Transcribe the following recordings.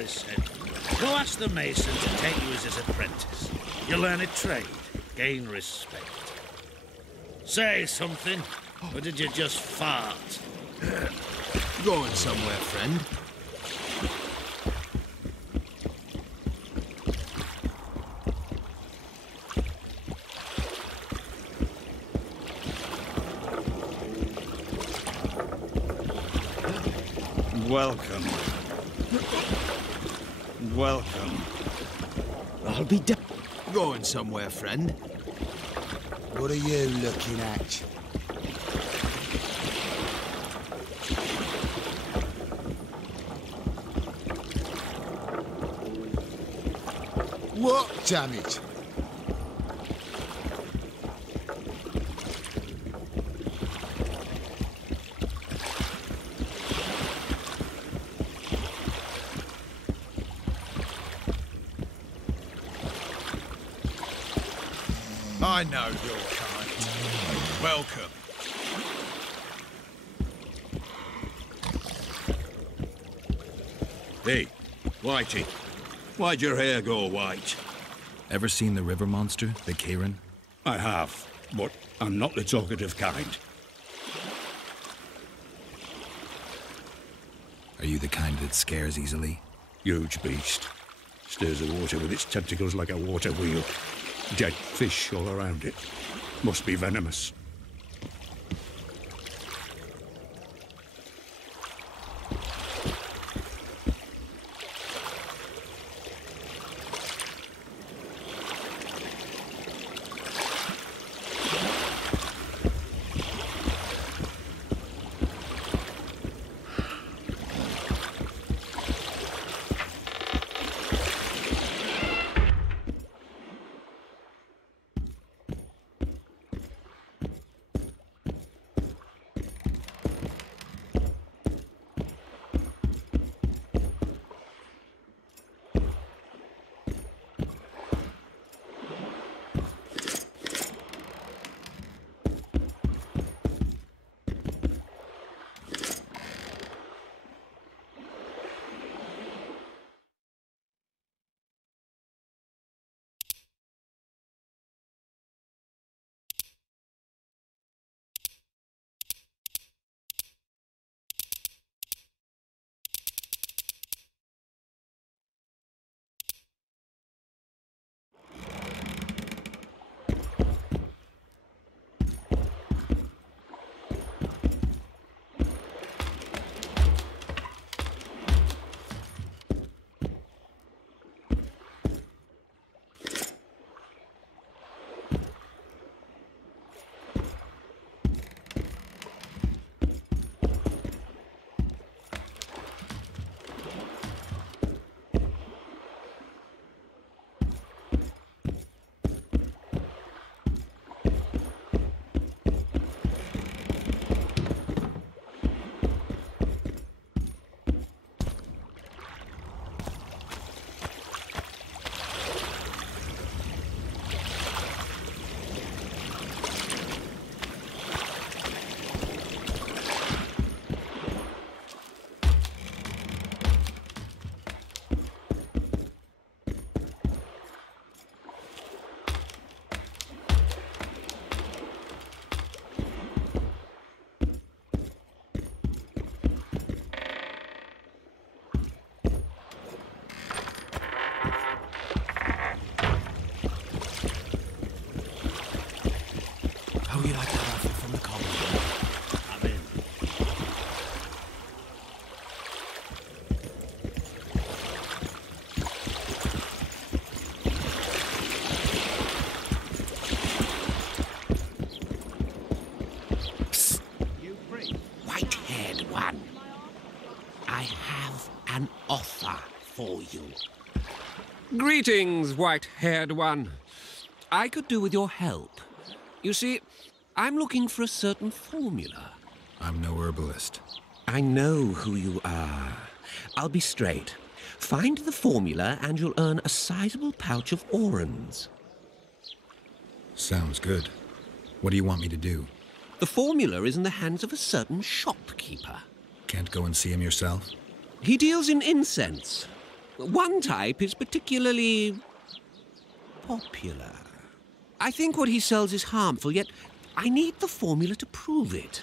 always said, go ask the mason to take you as his apprentice. You'll learn a trade, gain respect. Say something, or did you just fart? Going somewhere, friend? Welcome. Welcome. I'll be going somewhere, friend? What are you looking at? What, damn it? I know your kind. Welcome. Hey, Whitey. Why'd your hair go white? Ever seen the river monster, the Kieran? I have, but I'm not the talkative kind. Are you the kind that scares easily? Huge beast. Stirs the water with its tentacles like a water wheel. Dead fish all around it. Must be venomous. How you like that offer from the common? I'm in. Psst. You free? White-haired one. I have an offer for you. Greetings, white-haired one. I could do with your help. You see, I'm looking for a certain formula. I'm no herbalist. I know who you are. I'll be straight. Find the formula and you'll earn a sizable pouch of orans. Sounds good. What do you want me to do? The formula is in the hands of a certain shopkeeper. Can't go and see him yourself? He deals in incense. One type is particularly popular. I think what he sells is harmful, yet I need the formula to prove it.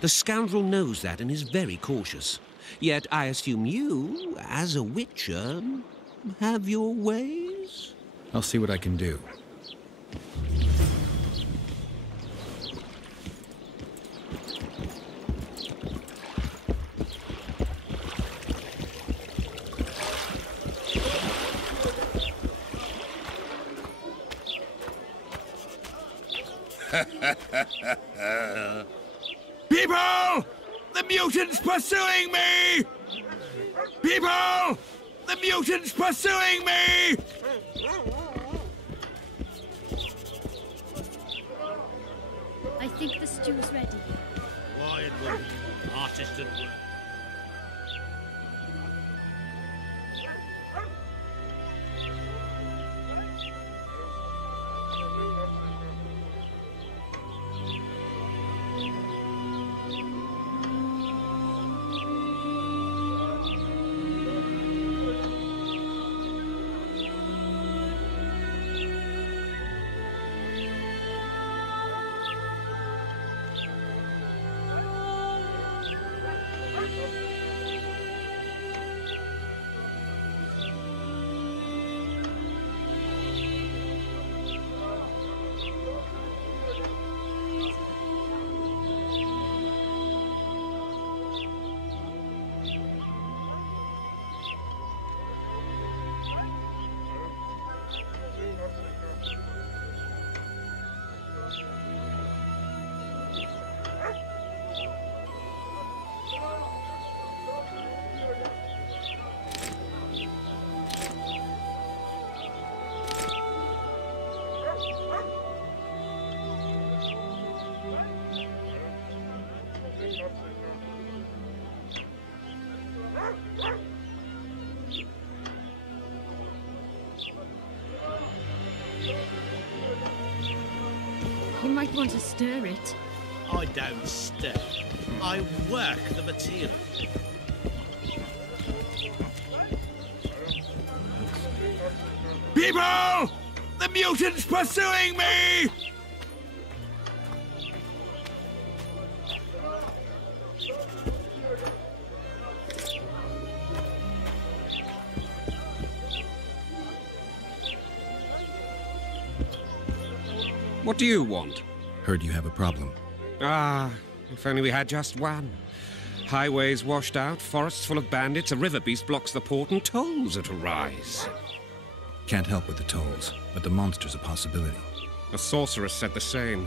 The scoundrel knows that and is very cautious. Yet I assume you, as a witcher, have your ways? I'll see what I can do. People! The mutant's pursuing me! People! The mutant's pursuing me! I think the stew's ready. Quiet, woman. Artist at work. You might want to stir it. I don't stir. I work the material. People! The mutant's pursuing me! What do you want? Heard you have a problem. Ah, if only we had just one. Highways washed out, forests full of bandits, a river beast blocks the port, and tolls at a rise. Can't help with the tolls, but the monster's a possibility. A sorceress said the same,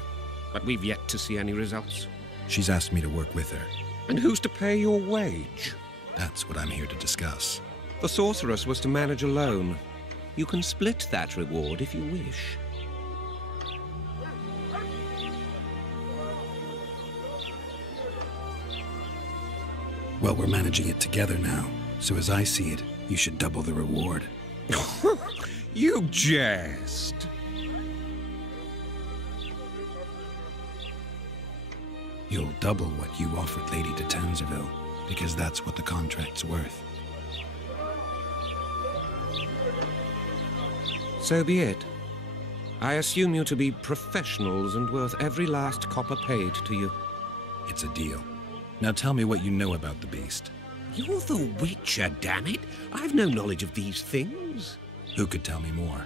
but we've yet to see any results. She's asked me to work with her. And who's to pay your wage? That's what I'm here to discuss. The sorceress was to manage alone. You can split that reward if you wish. Well, we're managing it together now, so as I see it, you should double the reward. You jest. You'll double what you offered Lady de Tanzerville, because that's what the contract's worth. So be it. I assume you to be professionals and worth every last copper paid to you. It's a deal. Now tell me what you know about the beast. You're the Witcher, damn it! I've no knowledge of these things. Who could tell me more?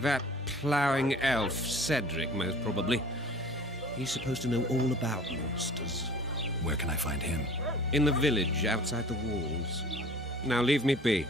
That ploughing elf, Cedric, most probably. He's supposed to know all about monsters. Where can I find him? In the village, outside the walls. Now leave me be.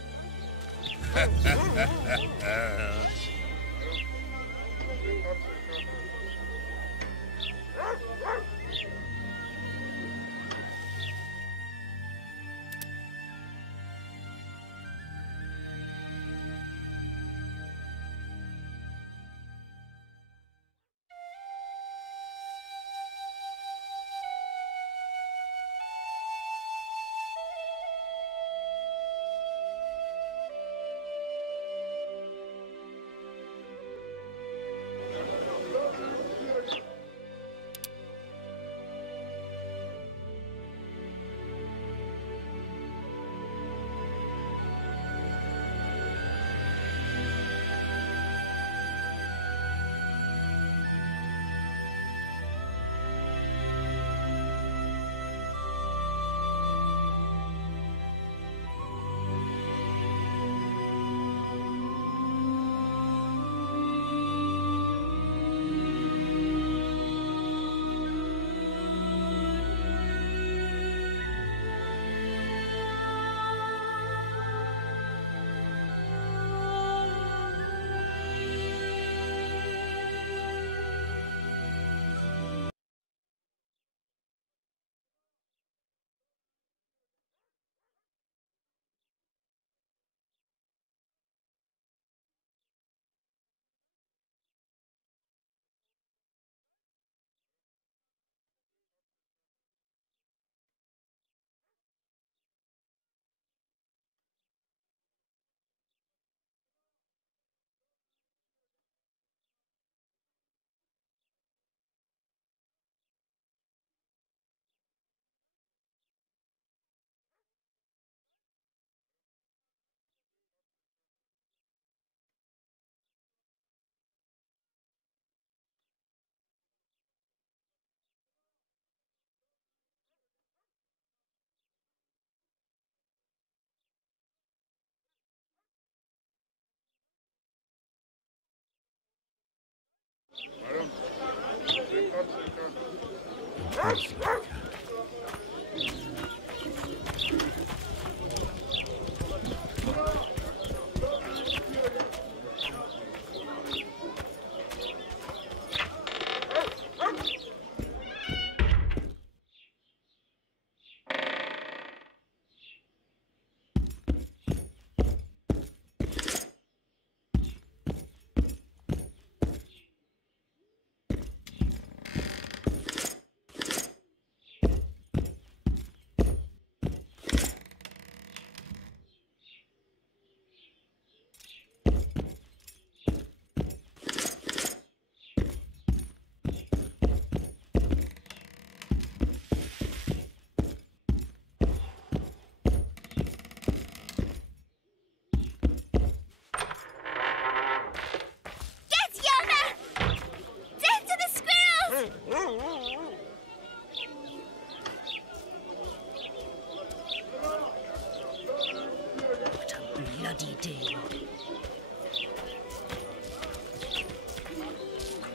Bloody deal.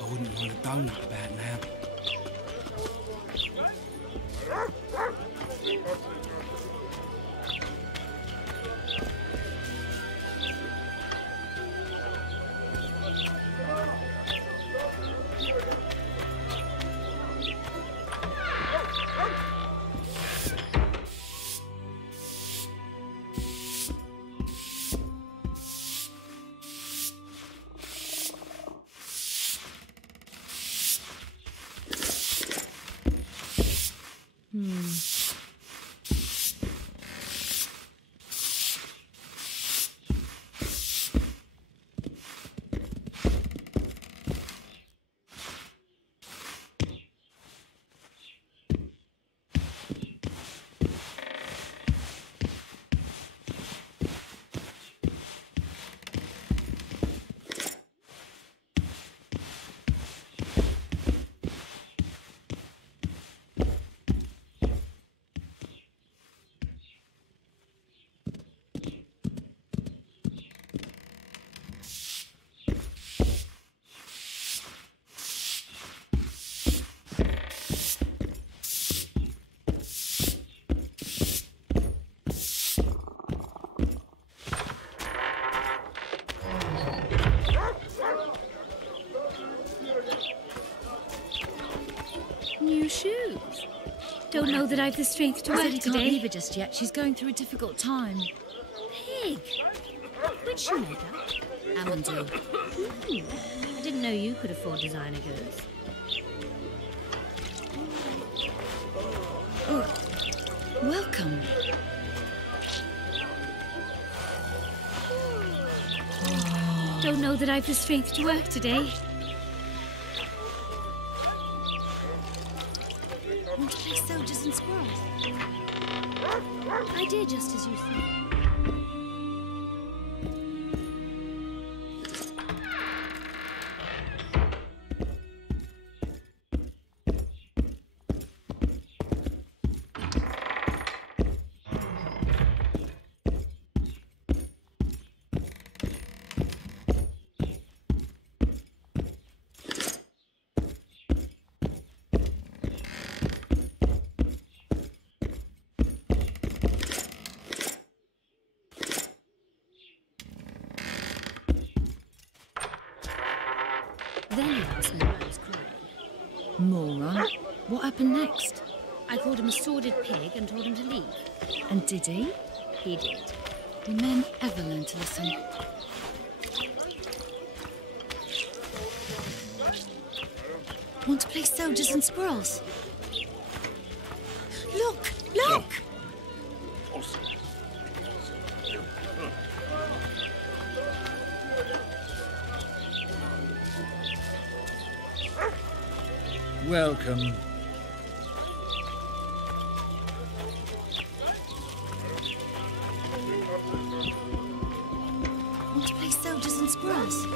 I wouldn't mind a donut about now. New shoes. Don't know that I've the strength to I work said he can't today. leave her just yet. She's going through a difficult time. Pig. Which shoemaker? Amundil. I didn't know you could afford designer goods. Welcome. Don't know that I've the strength to work today. Want to play soldiers and squirrels? I did just as you said. Then he asked me why I was crying. Moron. What happened next? I called him a sordid pig and told him to leave. And did he? He did. Do men ever learn to listen? Want to play soldiers and squirrels? Look! Look! Welcome. Want to play soldiers and squirrels?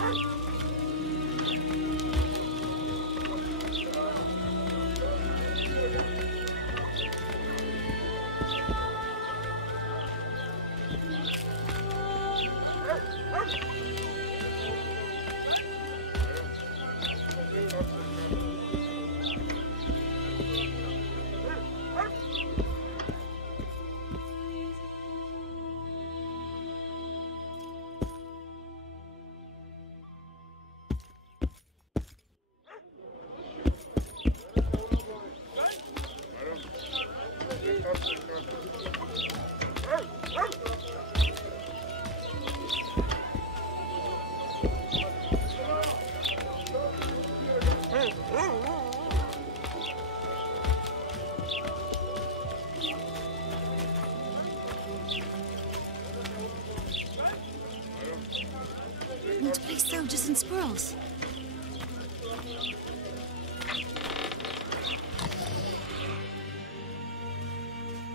and squirrels.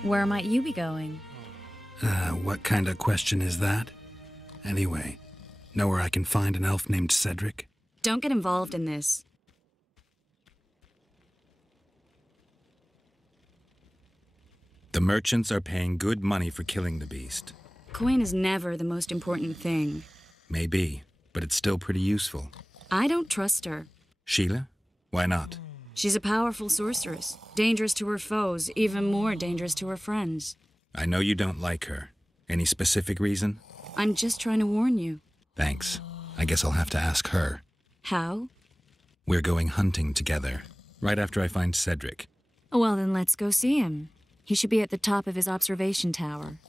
Where might you be going? What kind of question is that? Anyway, know where I can find an elf named Cedric? Don't get involved in this. The merchants are paying good money for killing the beast. Coin is never the most important thing. Maybe, but it's still pretty useful. I don't trust her. Sheila? Why not? She's a powerful sorceress. Dangerous to her foes, even more dangerous to her friends. I know you don't like her. Any specific reason? I'm just trying to warn you. Thanks. I guess I'll have to ask her. How? We're going hunting together, right after I find Cedric. Well, then let's go see him. He should be at the top of his observation tower.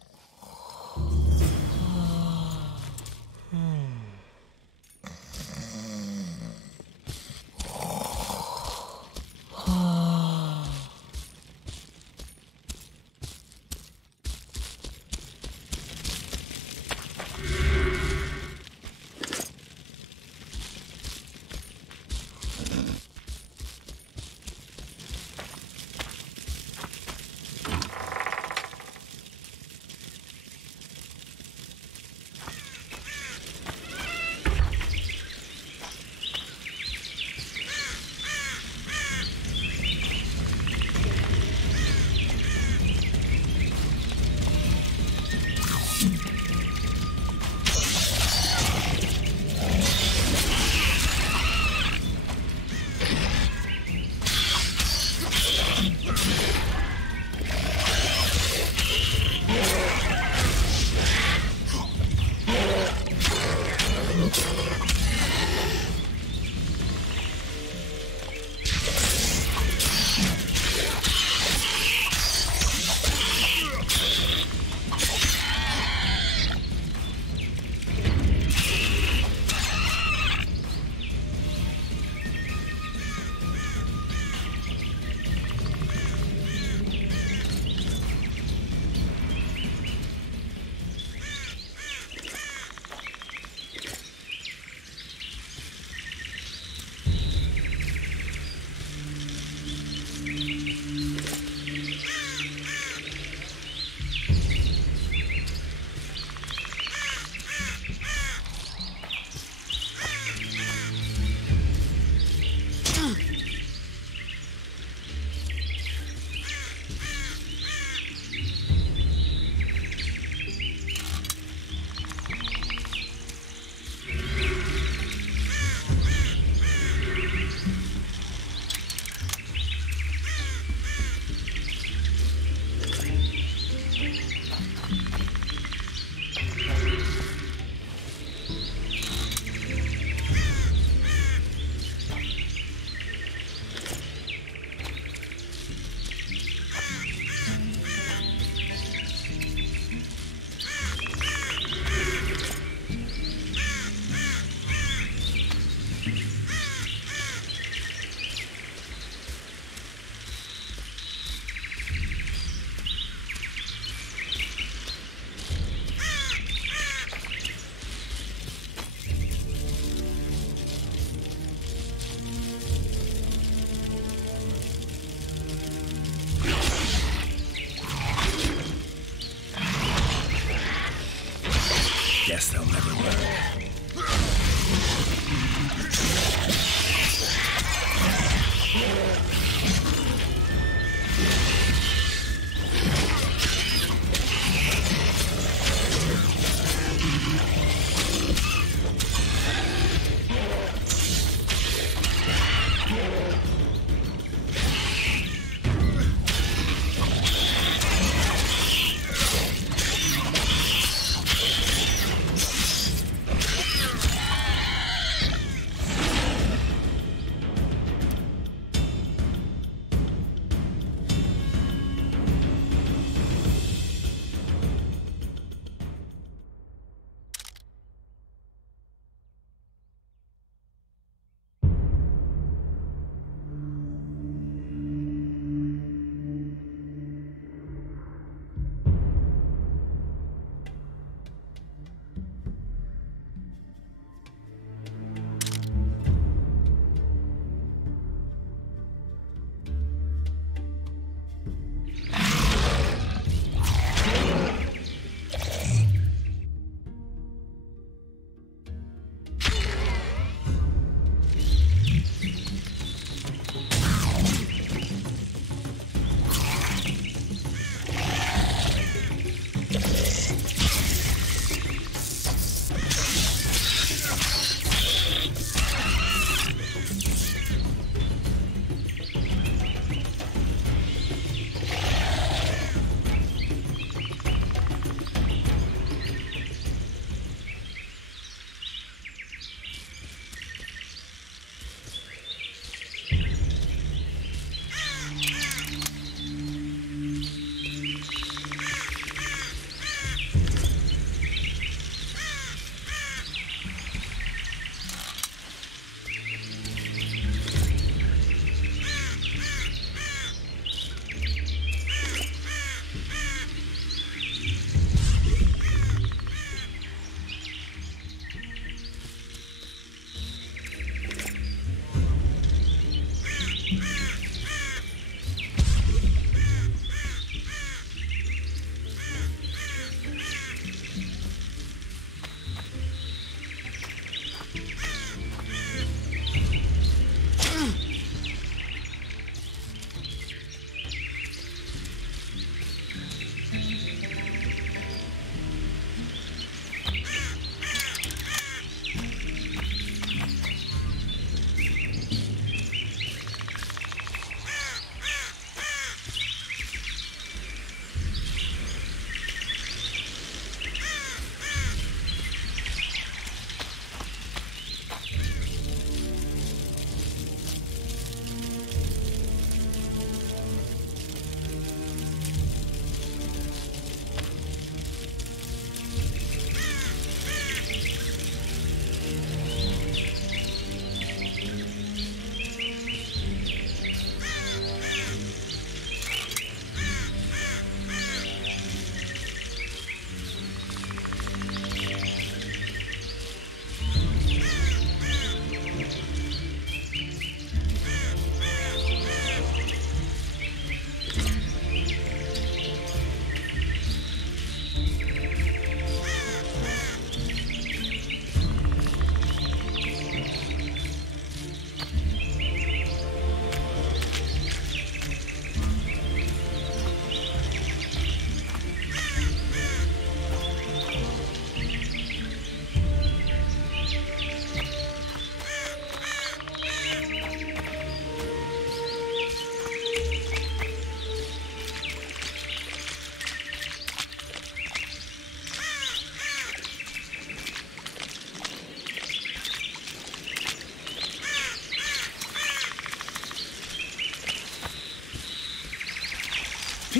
Guess they'll never learn.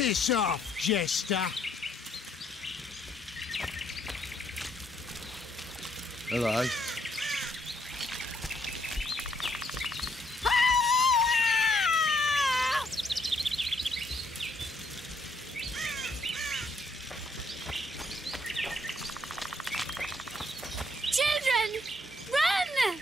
Piss off, jester. Hello. Children, run!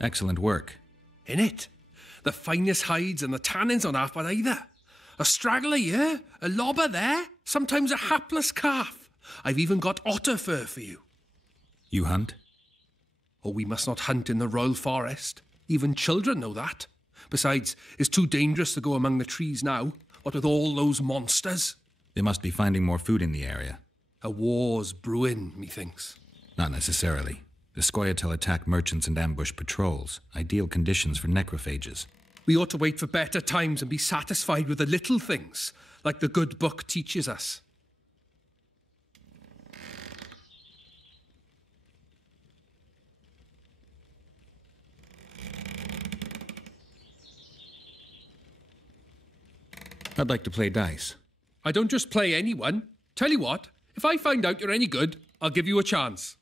Excellent work. In it. The finest hides and the tannins on half by either. A straggler here, a lobber there, sometimes a hapless calf. I've even got otter fur for you. You hunt? Oh, we must not hunt in the royal forest. Even children know that. Besides, it's too dangerous to go among the trees now, what with all those monsters. They must be finding more food in the area. A war's brewing, methinks. Not necessarily. The Scoia'tael attack merchants and ambush patrols. Ideal conditions for necrophages. We ought to wait for better times and be satisfied with the little things, like the good book teaches us. I'd like to play dice. I don't just play anyone. Tell you what, if I find out you're any good, I'll give you a chance.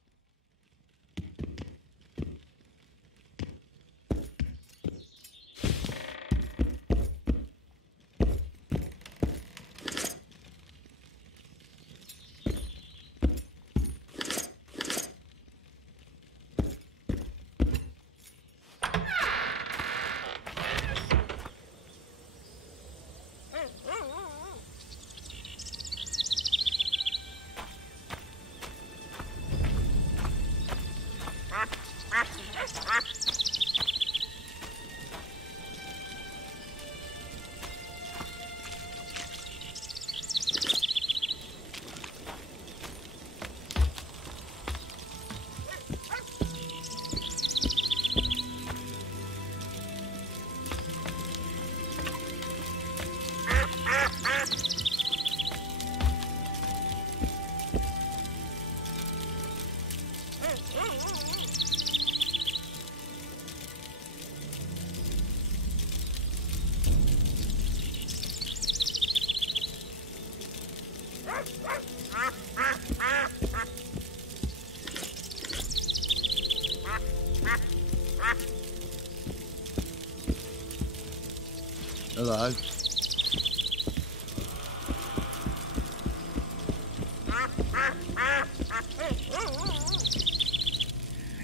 Hello.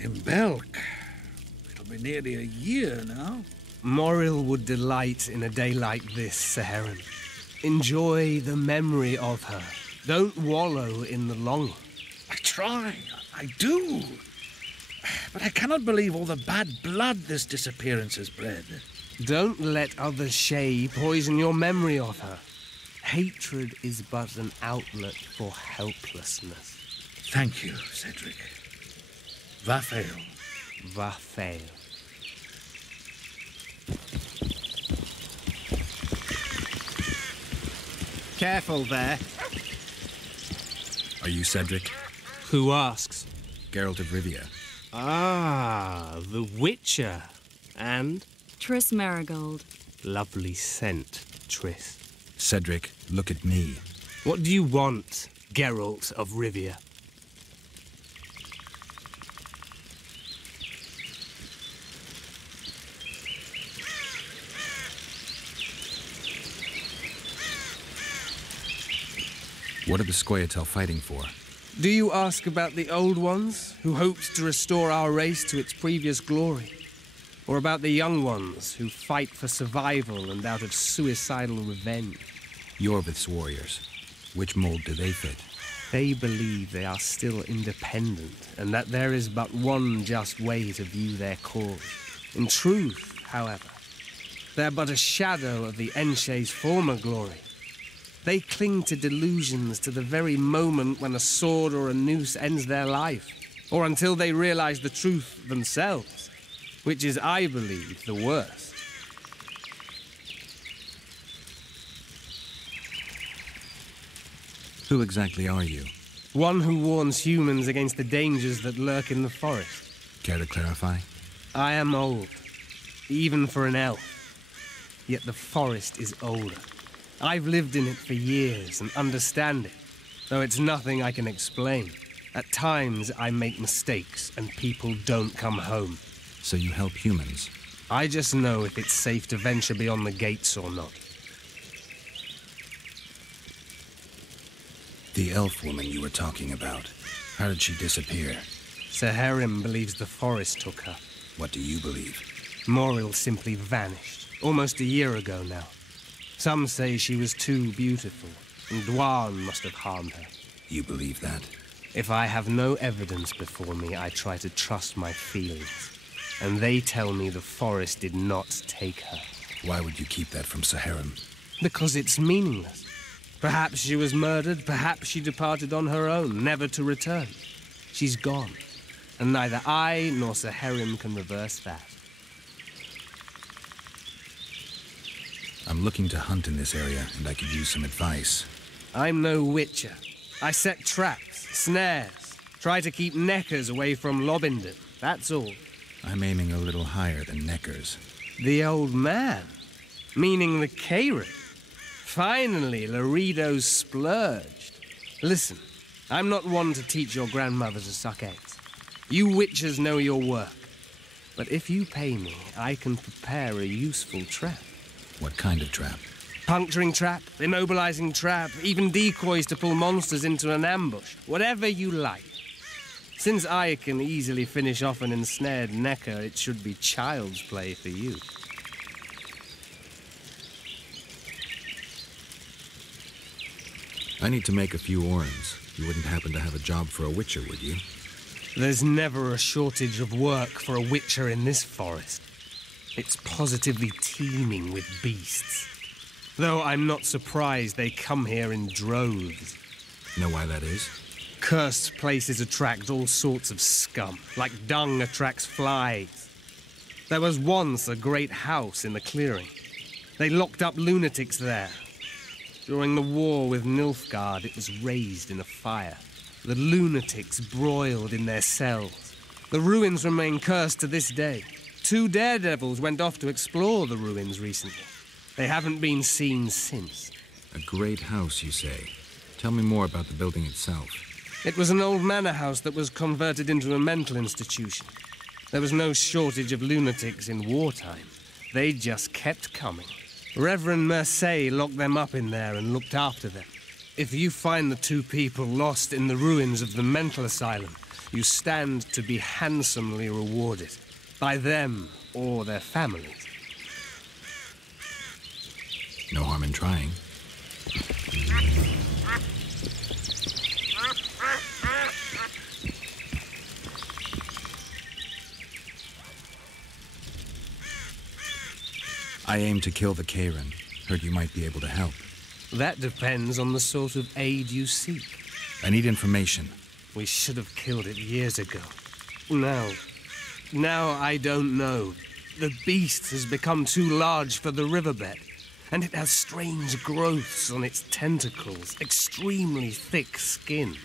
In Belk. It'll be nearly a year now. Moril would delight in a day like this, Sir Heron. Enjoy the memory of her. Don't wallow in the longing. I try. I do. But I cannot believe all the bad blood this disappearance has bred. Don't let other Shay poison your memory of her. Hatred is but an outlet for helplessness. Thank you, Cedric. Vafael. Vafael. Careful there. Are you Cedric? Who asks? Geralt of Rivia. Ah, the Witcher. And? Triss Marigold. Lovely scent, Triss. Cedric, look at me. What do you want, Geralt of Rivia? What are the Scoia'tael fighting for? Do you ask about the old ones, who hoped to restore our race to its previous glory? Or about the young ones who fight for survival and out of suicidal revenge? Yorvith's warriors. Which mold do they fit? They believe they are still independent, and that there is but one just way to view their cause. In truth, however, they're but a shadow of the Enshe's former glory. They cling to delusions to the very moment when a sword or a noose ends their life, or until they realize the truth themselves, which is, I believe, the worst. Who exactly are you? One who warns humans against the dangers that lurk in the forest. Care to clarify? I am old, even for an elf. Yet the forest is older. I've lived in it for years and understand it, though it's nothing I can explain. At times, I make mistakes and people don't come home. So you help humans? I just know if it's safe to venture beyond the gates or not. The elf woman you were talking about, how did she disappear? Saharim believes the forest took her. What do you believe? Moril simply vanished, almost a year ago now. Some say she was too beautiful, and Dwan must have harmed her. You believe that? If I have no evidence before me, I try to trust my feelings. And they tell me the forest did not take her. Why would you keep that from Saharim? Because it's meaningless. Perhaps she was murdered, perhaps she departed on her own, never to return. She's gone, and neither I nor Saharim can reverse that. I'm looking to hunt in this area, and I could use some advice. I'm no witcher. I set traps, snares, try to keep neckers away from Lobinden, that's all. I'm aiming a little higher than neckers. The old man? Meaning the Kayran? Finally, Laredo's splurged. Listen, I'm not one to teach your grandmother to suck eggs. You witchers know your work. But if you pay me, I can prepare a useful trap. What kind of trap? Puncturing trap, immobilizing trap, even decoys to pull monsters into an ambush. Whatever you like. Since I can easily finish off an ensnared necker, it should be child's play for you. I need to make a few orens. You wouldn't happen to have a job for a witcher, would you? There's never a shortage of work for a witcher in this forest. It's positively teeming with beasts. Though I'm not surprised they come here in droves. Know why that is? Cursed places attract all sorts of scum, like dung attracts flies. There was once a great house in the clearing. They locked up lunatics there. During the war with Nilfgaard, it was razed in a fire. The lunatics broiled in their cells. The ruins remain cursed to this day. 2 daredevils went off to explore the ruins recently. They haven't been seen since. A great house, you say. Tell me more about the building itself. It was an old manor house that was converted into a mental institution. There was no shortage of lunatics in wartime. They just kept coming. Reverend Mercey locked them up in there and looked after them. If you find the 2 people lost in the ruins of the mental asylum, you stand to be handsomely rewarded. By them or their families. No harm in trying. I aim to kill the Kayran. Heard you might be able to help. That depends on the sort of aid you seek. I need information. We should have killed it years ago. Now I don't know. The beast has become too large for the riverbed, and it has strange growths on its tentacles, extremely thick skin.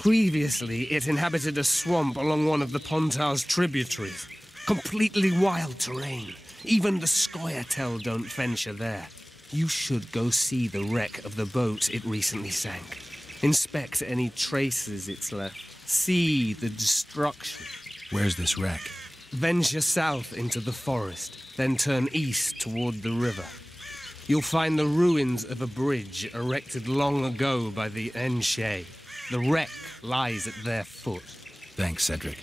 Previously, it inhabited a swamp along one of the Pontar's tributaries. Completely wild terrain. Even the Scoia'tael don't venture there. You should go see the wreck of the boat it recently sank. Inspect any traces it's left. See the destruction. Where's this wreck? Venture south into the forest, then turn east toward the river. You'll find the ruins of a bridge erected long ago by the Enshe. The wreck lies at their foot. Thanks, Cedric.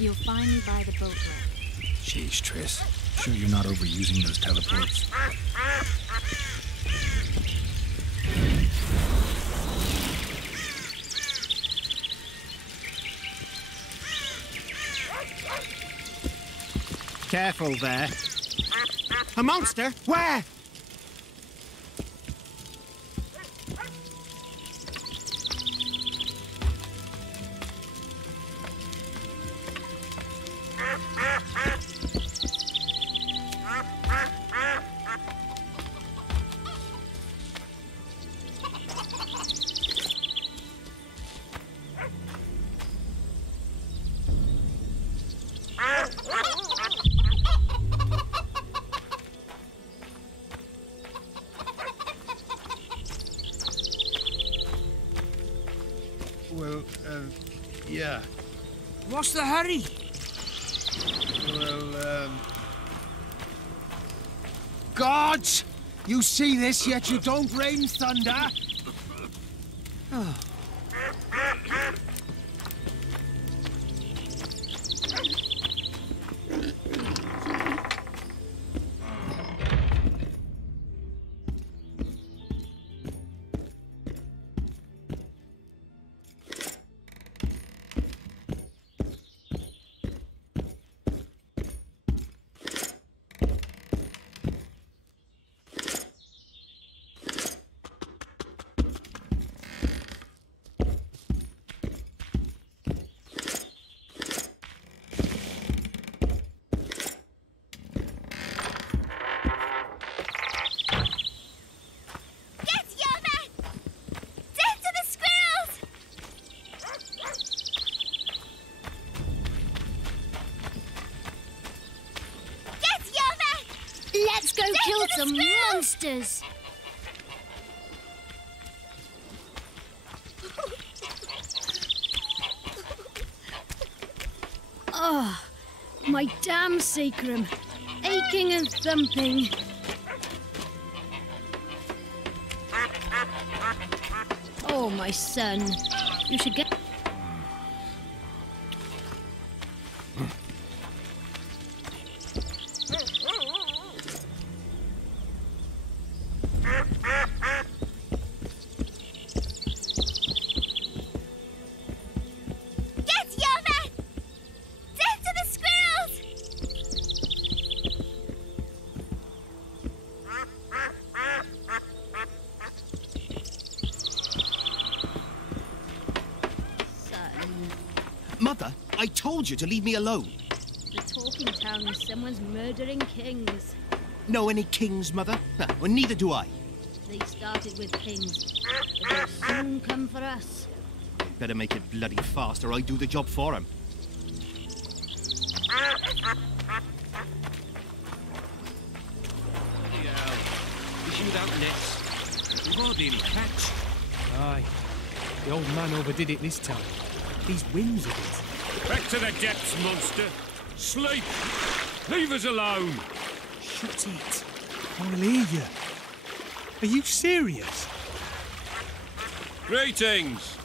You'll find me by the boat wreck. Jeez, Triss. Sure you're not overusing those teleports? Careful there. A monster? Where? Well, yeah. What's the hurry? Well, Gods! You see this, yet you don't rain thunder? Oh. Let's go kill some monsters! Oh, my damn sacrum, aching and thumping. Oh, my son, you should get... Mother, I told you to leave me alone. The talking town, someone's murdering kings. Know any kings, Mother? Well, neither do I. They started with kings, but they'll soon come for us. Better make it bloody fast or I do the job for him. Fishing without nets. We've hardly any catch. Aye. The old man overdid it this time. He's whimsical. Back to the depths, monster. Sleep. Leave us alone. Shut it. I'll hear you. Are you serious? Greetings.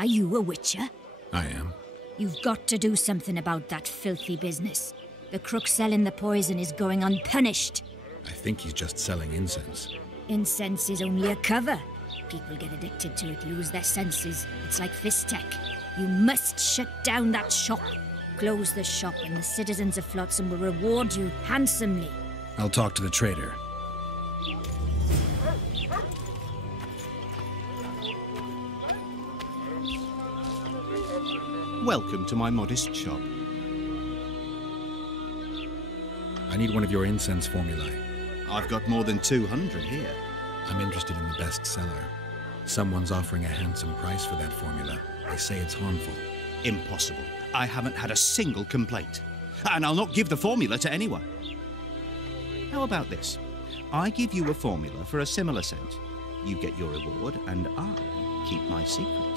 Are you a witcher? I am. You've got to do something about that filthy business. The crook selling the poison is going unpunished. I think he's just selling incense. Incense is only a cover. People get addicted to it, lose their senses. It's like Fistech. You must shut down that shop. Close the shop and the citizens of Flotsam will reward you handsomely. I'll talk to the trader. Welcome to my modest shop. I need one of your incense formulae. I've got more than 200 here. I'm interested in the best seller. Someone's offering a handsome price for that formula. They say it's harmful. Impossible. I haven't had a single complaint. And I'll not give the formula to anyone. How about this? I give you a formula for a similar scent. You get your reward, and I keep my secret.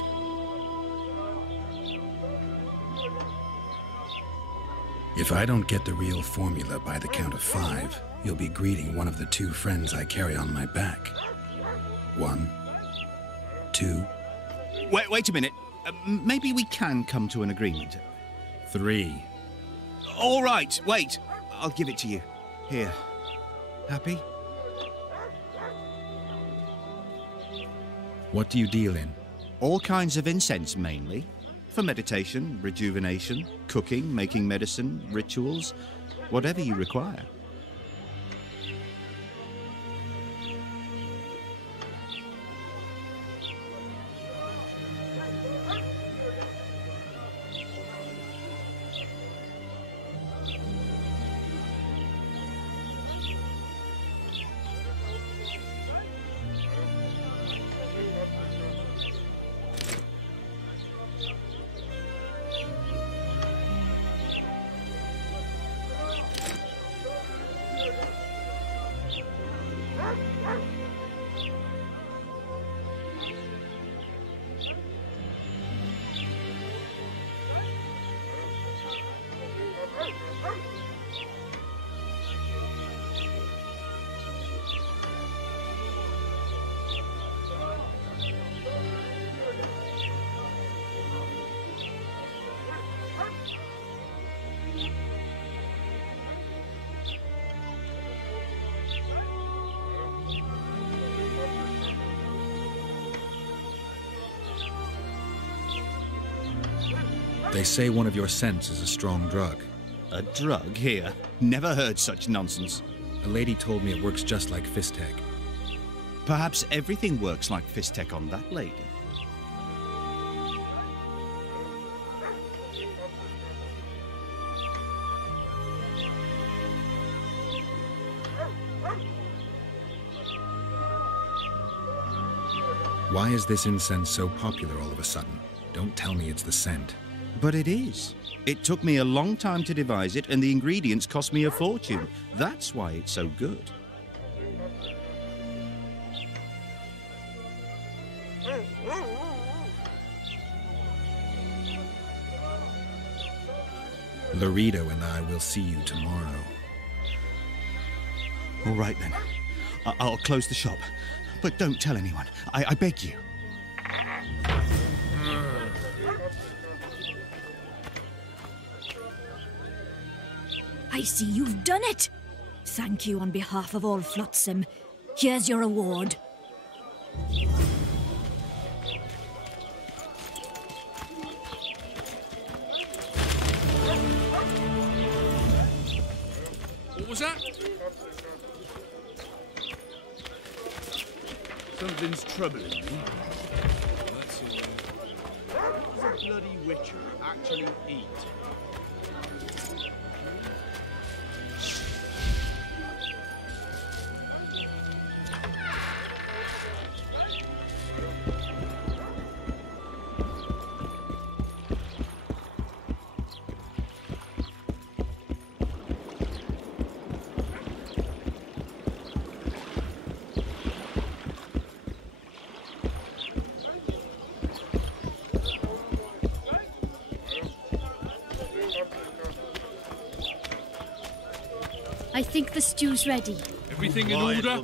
If I don't get the real formula by the count of 5, you'll be greeting one of the 2 friends I carry on my back. 1, 2... Wait a minute. Maybe we can come to an agreement. 3. All right, wait. I'll give it to you. Here. Happy? What do you deal in? All kinds of incense, mainly. For meditation, rejuvenation, cooking, making medicine, rituals, whatever you require. They say one of your scents is a strong drug. A drug here? Never heard such nonsense. A lady told me it works just like Fistech. Perhaps everything works like Fistech on that lady. Why is this incense so popular all of a sudden? Don't tell me it's the scent. But it is. It took me a long time to devise it, and the ingredients cost me a fortune. That's why it's so good. Laredo and I will see you tomorrow. All right, then. I'll close the shop. But don't tell anyone. I beg you. I see you've done it. Thank you on behalf of all Flotsam. Here's your reward. What was that? Something's troubling me. Let's see. What does a bloody witcher actually eat? I think the stew's ready. Everything in order?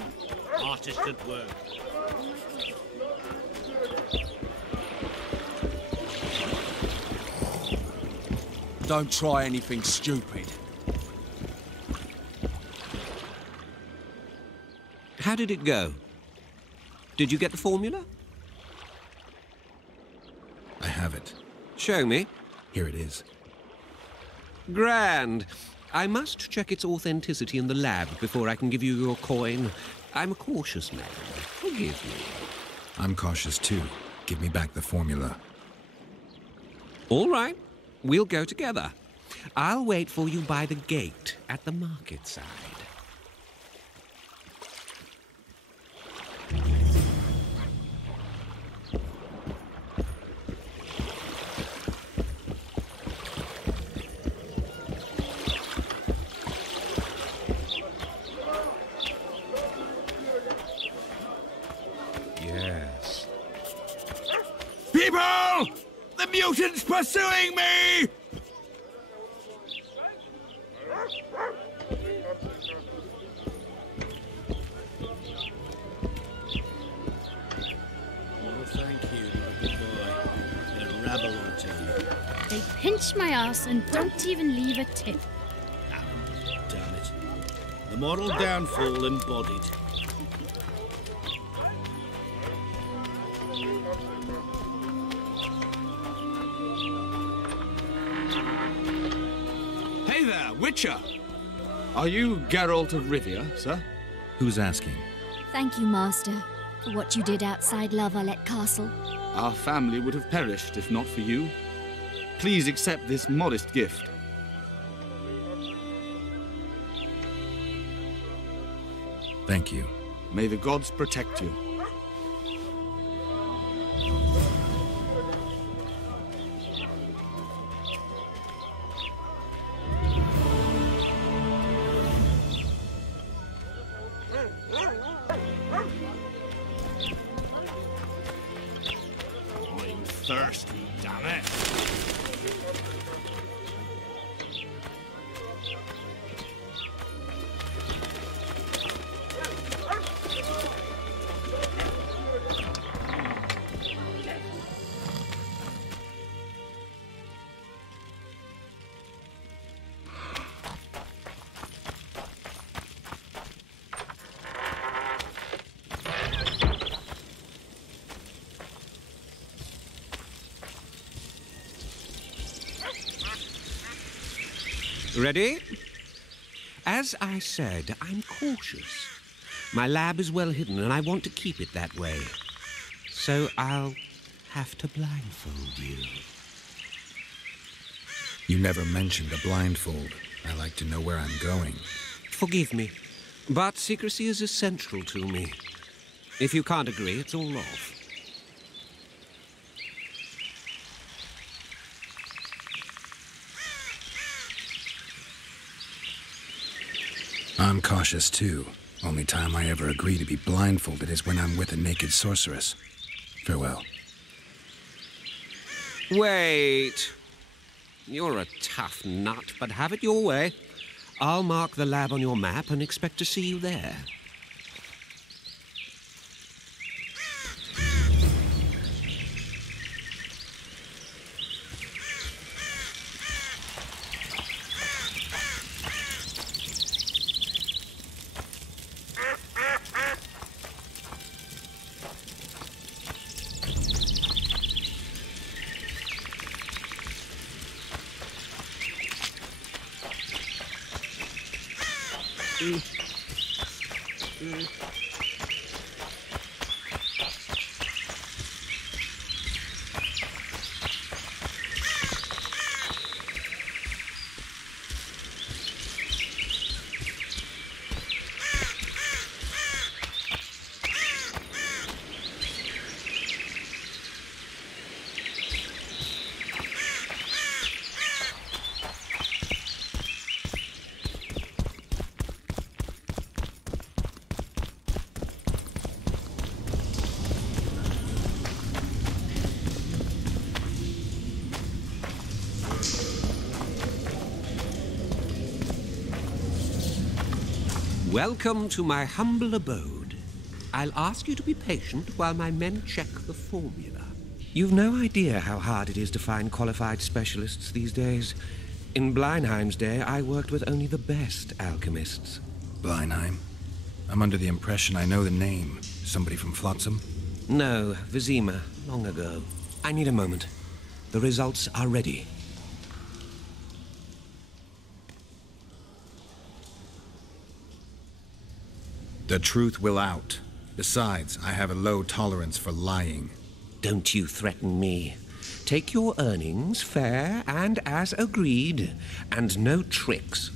Artist at work. Don't try anything stupid. How did it go? Did you get the formula? I have it. Show me. Here it is. Grand. I must check its authenticity in the lab before I can give you your coin. I'm a cautious man. Forgive me. I'm cautious too. Give me back the formula. All right. We'll go together. I'll wait for you by the gate at the market side. Yes. People! The mutant's pursuing me! Oh, thank you, my good boy. A rabble or two. They pinch my ass and don't even leave a tip. Damn it. The moral downfall embodied. Hey there, Witcher! Are you Geralt of Rivia, sir? Who's asking? Thank you, Master, for what you did outside La Valette Castle. Our family would have perished if not for you. Please accept this modest gift. Thank you. May the gods protect you. I'm thirsty, damn it. Ready? As I said, I'm cautious. My lab is well hidden, and I want to keep it that way. So I'll have to blindfold you. You never mentioned a blindfold. I like to know where I'm going. Forgive me, but secrecy is essential to me. If you can't agree, it's all off. I'm cautious too. Only time I ever agree to be blindfolded is when I'm with a naked sorceress. Farewell. Wait. You're a tough nut, but have it your way. I'll mark the lab on your map and expect to see you there. Welcome to my humble abode. I'll ask you to be patient while my men check the formula. You've no idea how hard it is to find qualified specialists these days. In Bleinheim's day, I worked with only the best alchemists. Bleinheim? I'm under the impression I know the name. Somebody from Flotsam? No, Vizima, long ago. I need a moment. The results are ready. The truth will out. Besides, I have a low tolerance for lying. Don't you threaten me. Take your earnings fair and as agreed, and no tricks.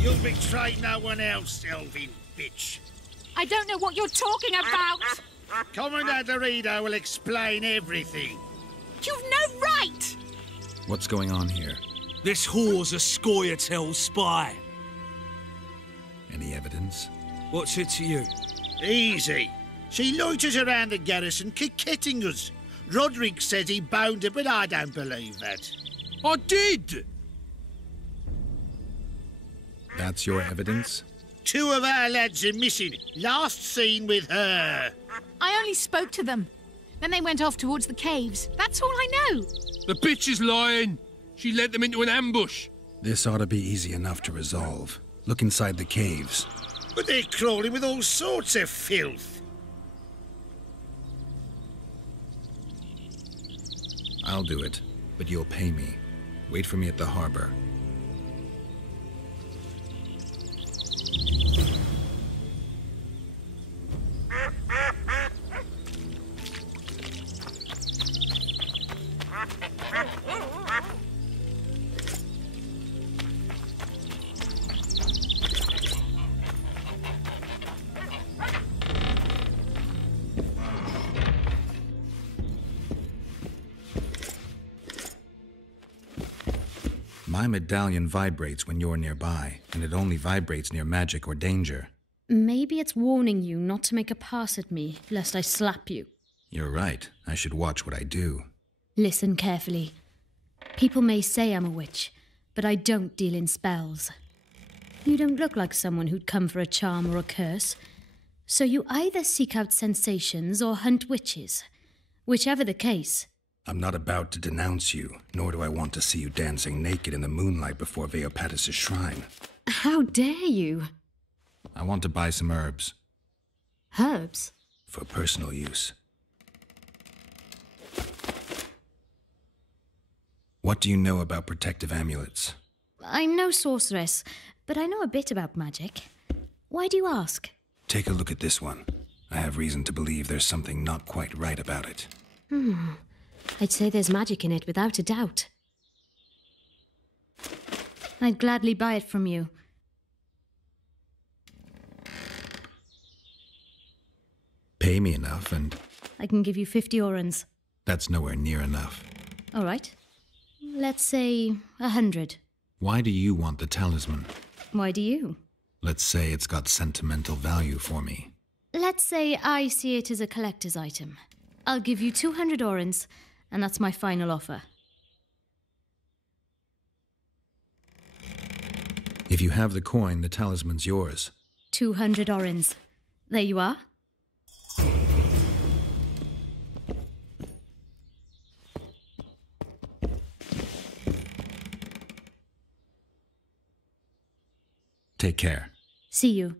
You'll betray no one else, elfin bitch. I don't know what you're talking about. Commandant Dorito will explain everything. You've no right! What's going on here? This whore's a Scoia'tael spy. Any evidence? What's it to you? Easy. She loiters around the garrison, kick-kitting us. Roderick says he boned her, but I don't believe that. I did! That's your evidence? 2 of our lads are missing. Last seen with her. I only spoke to them. Then they went off towards the caves. That's all I know. The bitch is lying. She led them into an ambush. This ought to be easy enough to resolve. Look inside the caves. But they're crawling with all sorts of filth. I'll do it, but you'll pay me. Wait for me at the harbor. My medallion vibrates when you're nearby, and it only vibrates near magic or danger. Maybe it's warning you not to make a pass at me, lest I slap you. You're right. I should watch what I do. Listen carefully. People may say I'm a witch, but I don't deal in spells. You don't look like someone who'd come for a charm or a curse. So you either seek out sensations or hunt witches. Whichever the case. I'm not about to denounce you, nor do I want to see you dancing naked in the moonlight before Veopatis' shrine. How dare you? I want to buy some herbs. Herbs? For personal use. What do you know about protective amulets? I'm no sorceress, but I know a bit about magic. Why do you ask? Take a look at this one. I have reason to believe there's something not quite right about it. I'd say there's magic in it without a doubt. I'd gladly buy it from you. Pay me enough and... I can give you 50 orens. That's nowhere near enough. All right. Let's say 100. Why do you want the talisman? Why do you? Let's say it's got sentimental value for me. Let's say I see it as a collector's item. I'll give you 200 orens, and that's my final offer. If you have the coin, the talisman's yours. 200 orens. There you are. Take care. See you.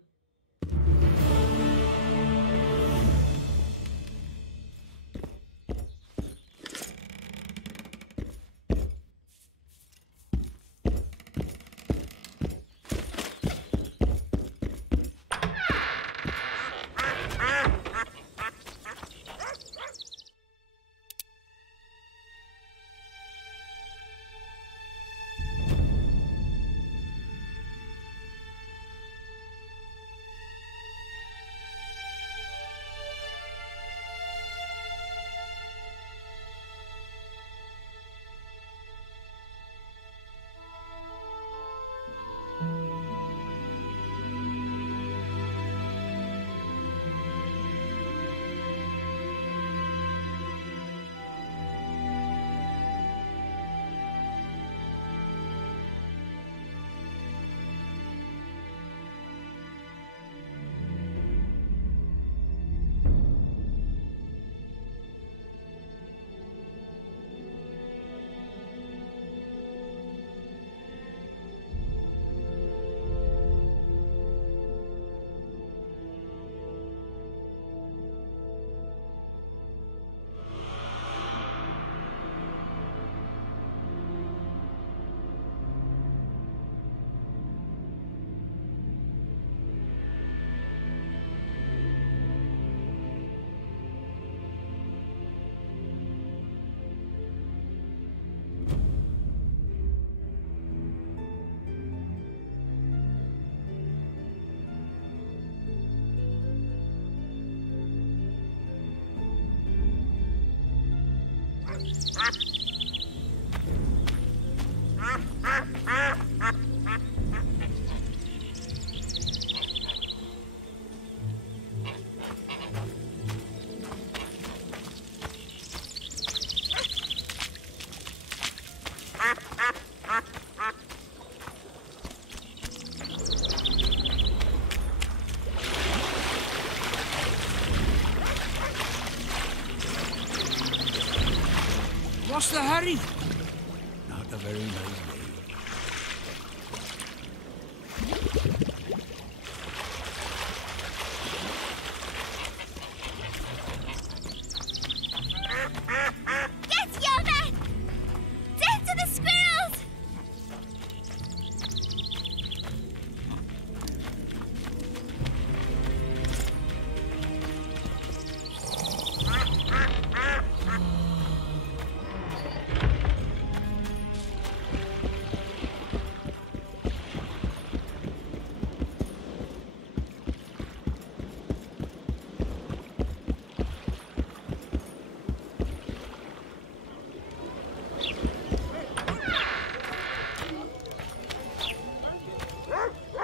What's the hurry? Not a very nice day. Get Yoda! Death to the squirrels!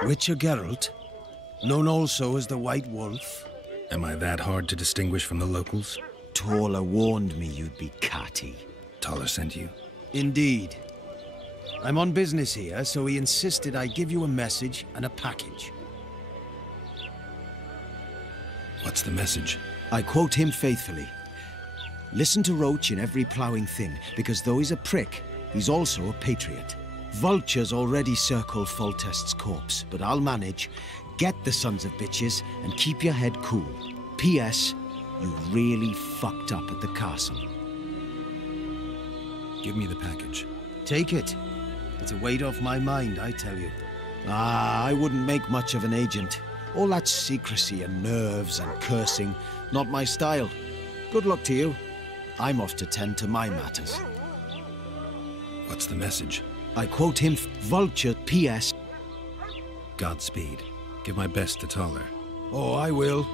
Witcher Geralt, known also as the White Wolf. Am I that hard to distinguish from the locals? Taller warned me you'd be catty. Taller sent you? Indeed. I'm on business here, so he insisted I give you a message and a package. What's the message? I quote him faithfully. Listen to Roach in every ploughing thing, because though he's a prick, he's also a patriot. Vultures already circle Foltest's corpse, but I'll manage. Get the sons of bitches and keep your head cool. P.S. You really fucked up at the castle. Give me the package. Take it. It's a weight off my mind, I tell you. I wouldn't make much of an agent. All that secrecy and nerves and cursing, not my style. Good luck to you. I'm off to tend to my matters. What's the message? I quote him, Vulture, P.S. Godspeed. Give my best to Taller. Oh, I will.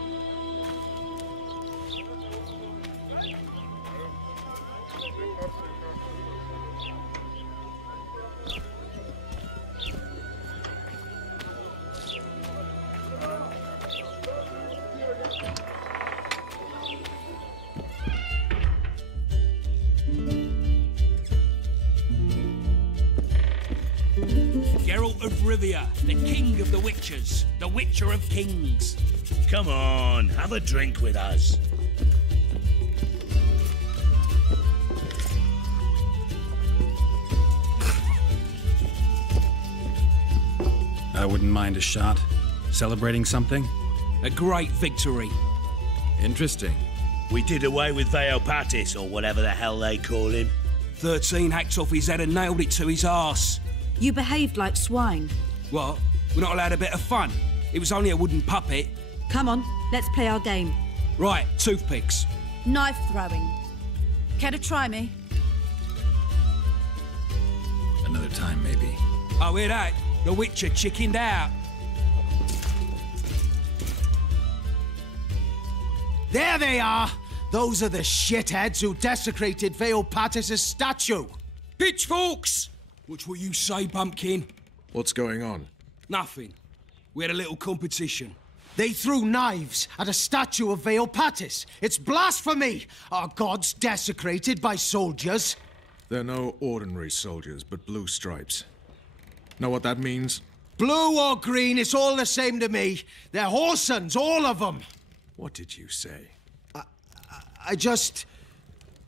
of Rivia, the king of the witchers, the witcher of kings. Come on, have a drink with us. I wouldn't mind a shot. Celebrating something? A great victory. Interesting. We did away with Veopatis, or whatever the hell they call him. 13 hacked off his head and nailed it to his arse. You behaved like swine. What? We're not allowed a bit of fun? It was only a wooden puppet. Come on, let's play our game. Right, toothpicks. Knife throwing. Care to try me? Another time, maybe. Oh, hear that? The Witcher chickened out. There they are! Those are the shitheads who desecrated Veopatis' statue! Pitchforks! What's what you say, Bumpkin? What's going on? Nothing. We had a little competition. They threw knives at a statue of Veopatis. It's blasphemy! Our gods desecrated by soldiers. They're no ordinary soldiers, but blue stripes. Know what that means? Blue or green, it's all the same to me. They're Horsons, all of them. What did you say? I just...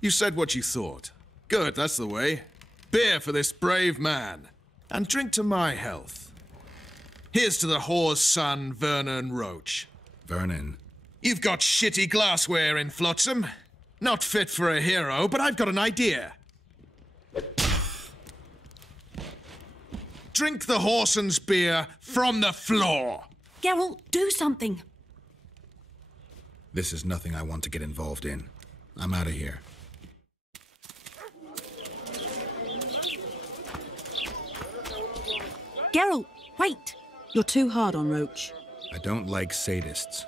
You said what you thought. Good, that's the way. Beer for this brave man. And drink to my health. Here's to the whore's son, Vernon Roach. Vernon? You've got shitty glassware in Flotsam. Not fit for a hero, but I've got an idea. Drink the Horson's beer from the floor. Geralt, do something. This is nothing I want to get involved in. I'm out of here. Geralt, wait! You're too hard on Roach. I don't like sadists.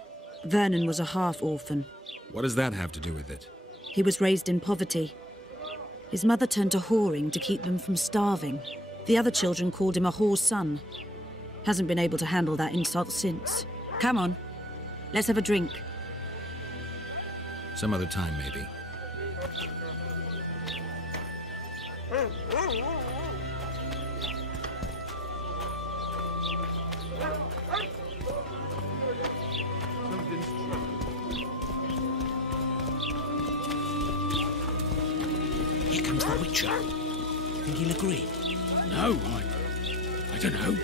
Vernon was a half-orphan. What does that have to do with it? He was raised in poverty. His mother turned to whoring to keep them from starving. The other children called him a whore's son. Hasn't been able to handle that insult since. Come on, let's have a drink. Some other time, maybe. Here comes the Witcher. Think he'll agree? No, I don't know.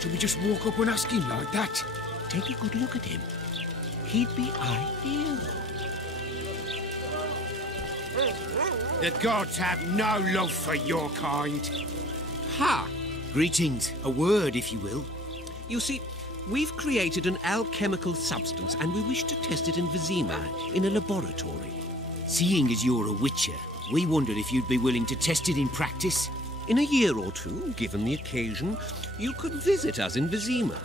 Should we just walk up and ask him like that? Take a good look at him. He'd be ideal. The gods have no love for your kind. Ha! Greetings. A word, if you will. You see, we've created an alchemical substance and we wish to test it in Vizima, in a laboratory. Seeing as you're a witcher, we wondered if you'd be willing to test it in practice. In a year or two, given the occasion, you could visit us in Vizima.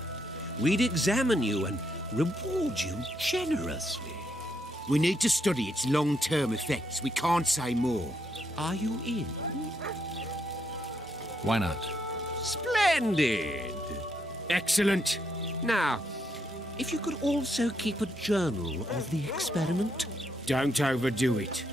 We'd examine you and reward you generously. We need to study its long-term effects. We can't say more. Are you in? Why not? Splendid! Excellent. Now, if you could also keep a journal of the experiment. Don't overdo it.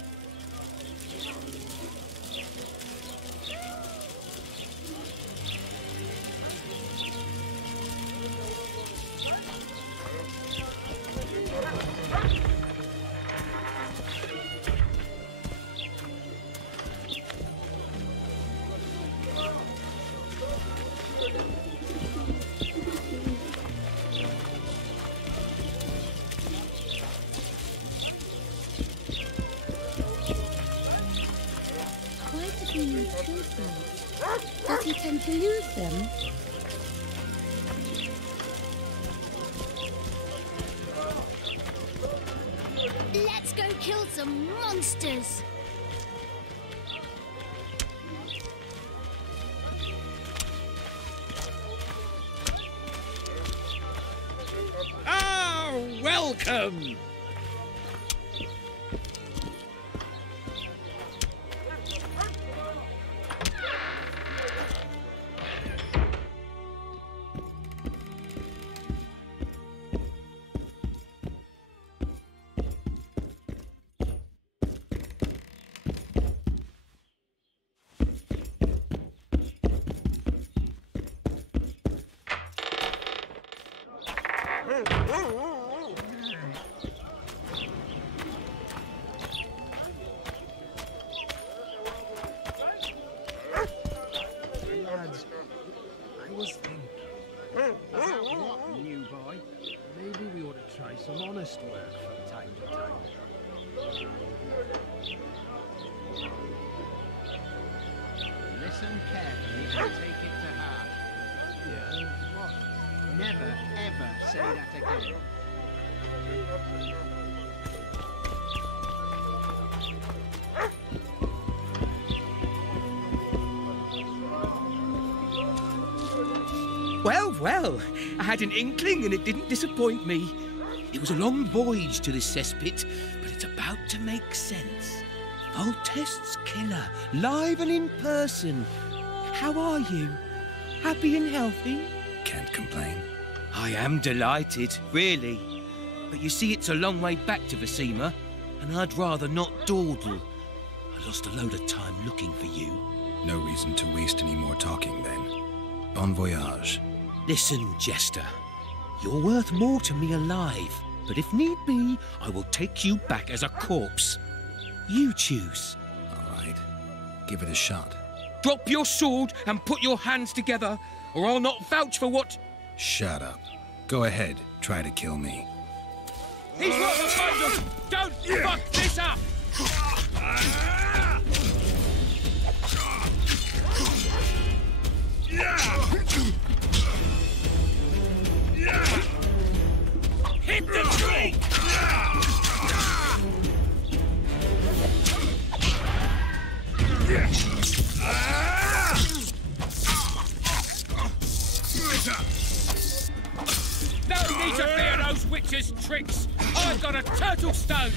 Does he tend to lose them? Let's go kill some monsters. Oh, welcome! Lads, I was thinking. What, new boy? Maybe we ought to try some honest work from time to time. Listen carefully and take it to heart. Yeah? What? Never, ever say that again. Well, well, I had an inkling and it didn't disappoint me. It was a long voyage to this cesspit, but it's about to make sense. Voltest's killer, live and in person. How are you? Happy and healthy? Can't complain. I am delighted, really. But you see, it's a long way back to Vecima, and I'd rather not dawdle. I lost a load of time looking for you. No reason to waste any more talking, then. Bon voyage. Listen, Jester. You're worth more to me alive, but if need be, I will take you back as a corpse. You choose. All right. Give it a shot. Drop your sword and put your hands together, or I'll not vouch for what... Shut up. Go ahead. Try to kill me. He's what the bundle! Don't fuck this up! Hit the tree! No need to fear those witches' tricks! I've got a turtle stone!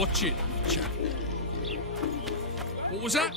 Watch it, Witcher. What was that?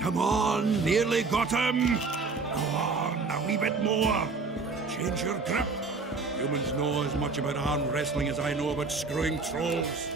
Come on, nearly got him. Go on, a wee bit more. Change your grip. Humans know as much about arm wrestling as I know about screwing trolls.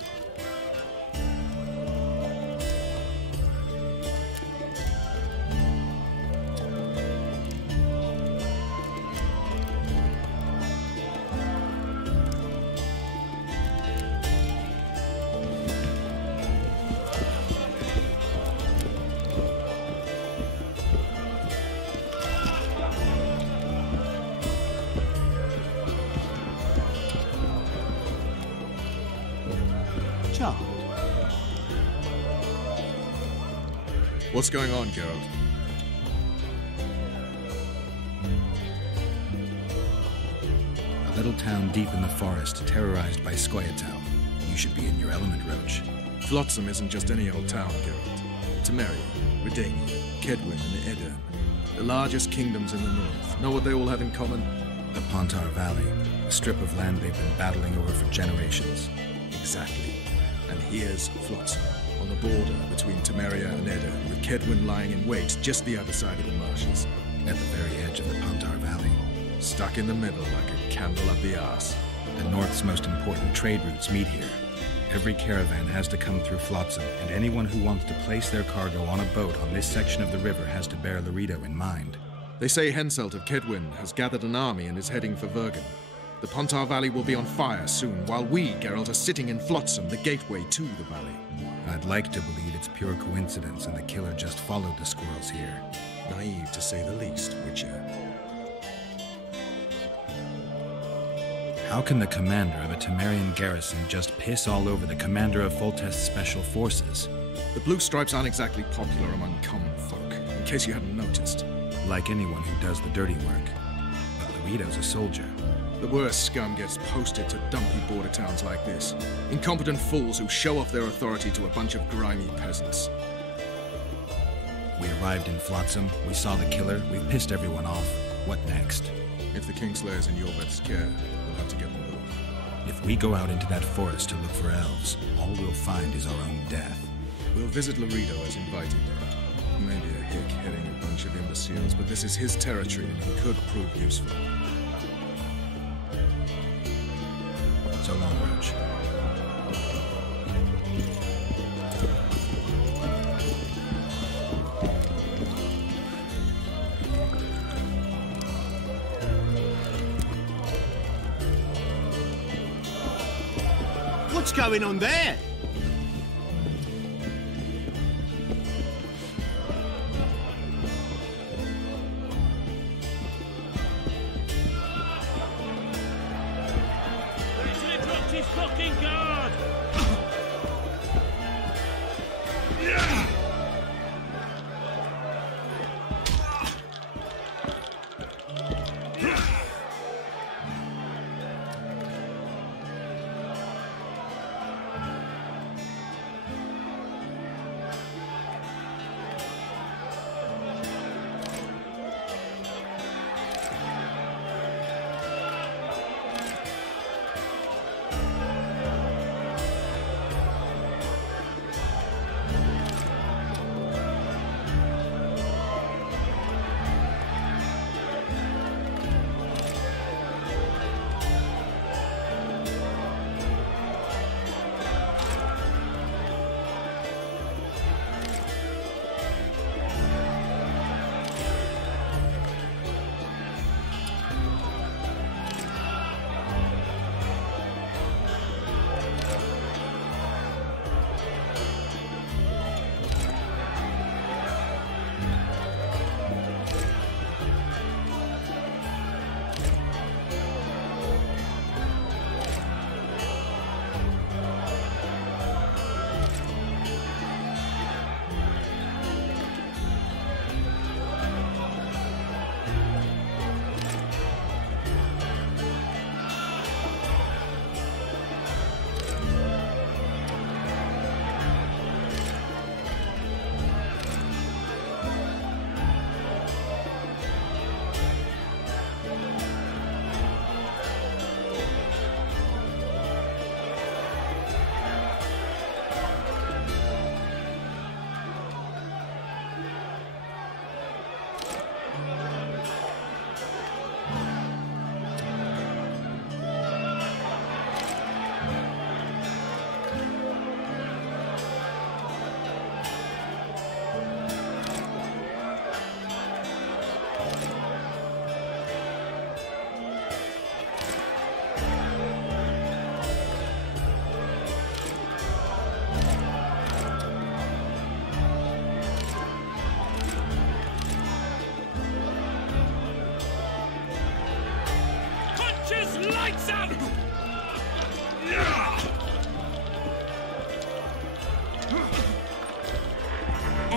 What's going on, Geralt? A little town deep in the forest, terrorized by Scoia'tael. You should be in your element, Roach. Flotsam isn't just any old town, Geralt. Temeria, Redania, Kedwen, and Edirn. The largest kingdoms in the north. Know what they all have in common? The Pontar Valley, a strip of land they've been battling over for generations. Exactly. And here's Flotsam, on the border between Temeria and Edirn, with Kedwen lying in wait just the other side of the marshes. At the very edge of the Pontar Valley. Stuck in the middle like a candle up the arse. The north's most important trade routes meet here. Every caravan has to come through Flotsam, and anyone who wants to place their cargo on a boat on this section of the river has to bear Loredo in mind. They say Henselt of Kedwen has gathered an army and is heading for Vergen. The Pontar Valley will be on fire soon, while we, Geralt, are sitting in Flotsam, the gateway to the valley. I'd like to believe it's pure coincidence and the killer just followed the squirrels here. Naive, to say the least, Witcher. How can the commander of a Temerian garrison just piss all over the commander of Foltest's special forces? The Blue Stripes aren't exactly popular among common folk, in case you hadn't noticed. Like anyone who does the dirty work. But Loredo's a soldier. The worst scum gets posted to dumpy border towns like this. Incompetent fools who show off their authority to a bunch of grimy peasants. We arrived in Flotsam, we saw the killer, we've pissed everyone off. What next? If the Kingslayer's in Yorvet's care, we'll have to get them both. If we go out into that forest to look for elves, all we'll find is our own death. We'll visit Loredo as invited. Maybe a hick heading a bunch of imbeciles, but this is his territory and he could prove useful. So long, Roach. What's going on there?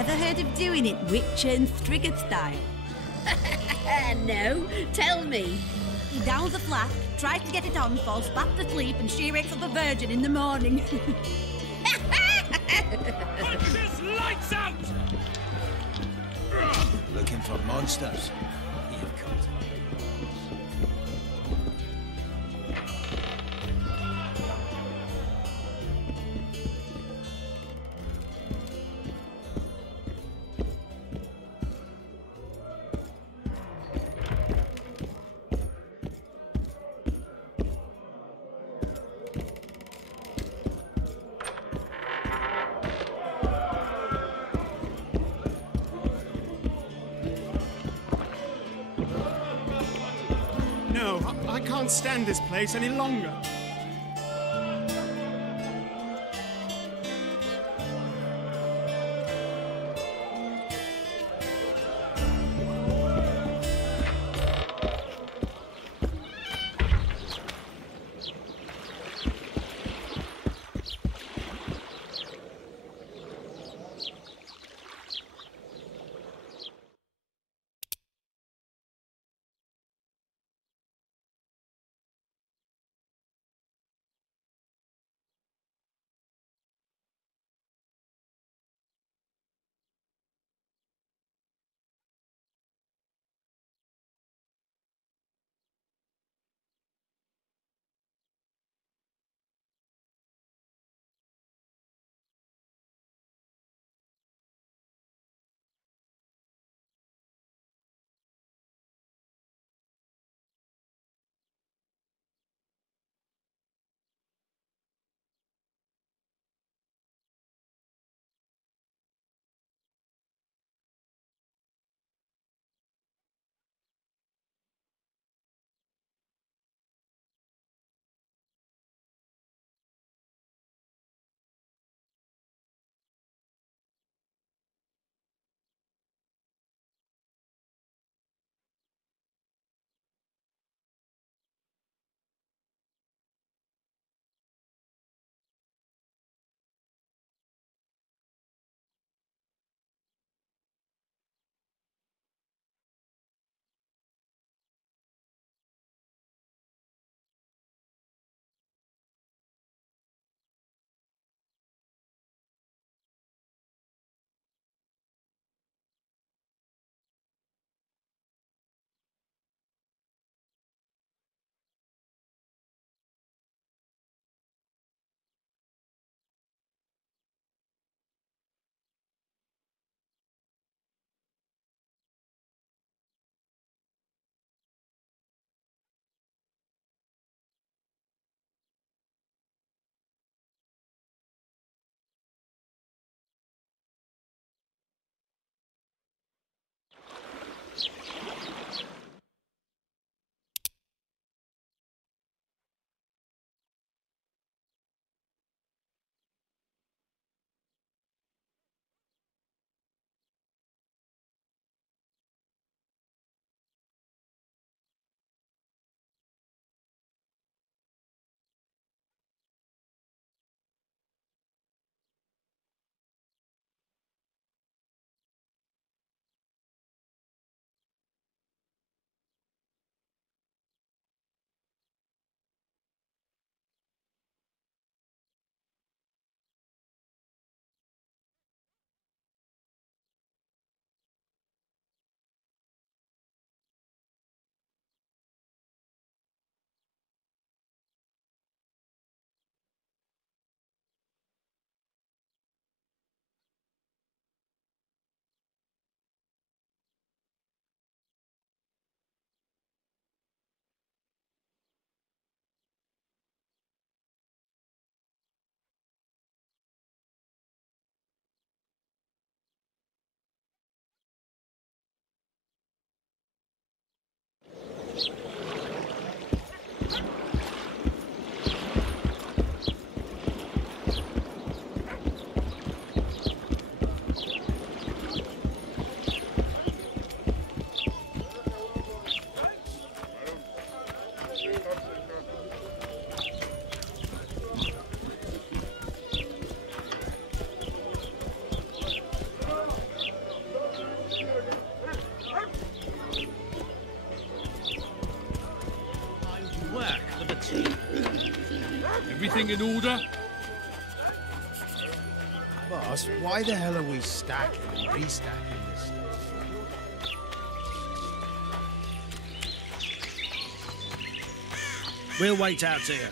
Ever heard of doing it Witcher and Striggett style? No, tell me. He downs a flask, tries to get it on, falls fast asleep, and she wakes up a virgin in the morning. Just lights out! Looking for monsters? You've come to No, I can't stand this place any longer. everything in order? Boss, why the hell are we stacking and restacking this stuff? We'll wait out here.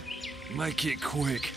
Make it quick.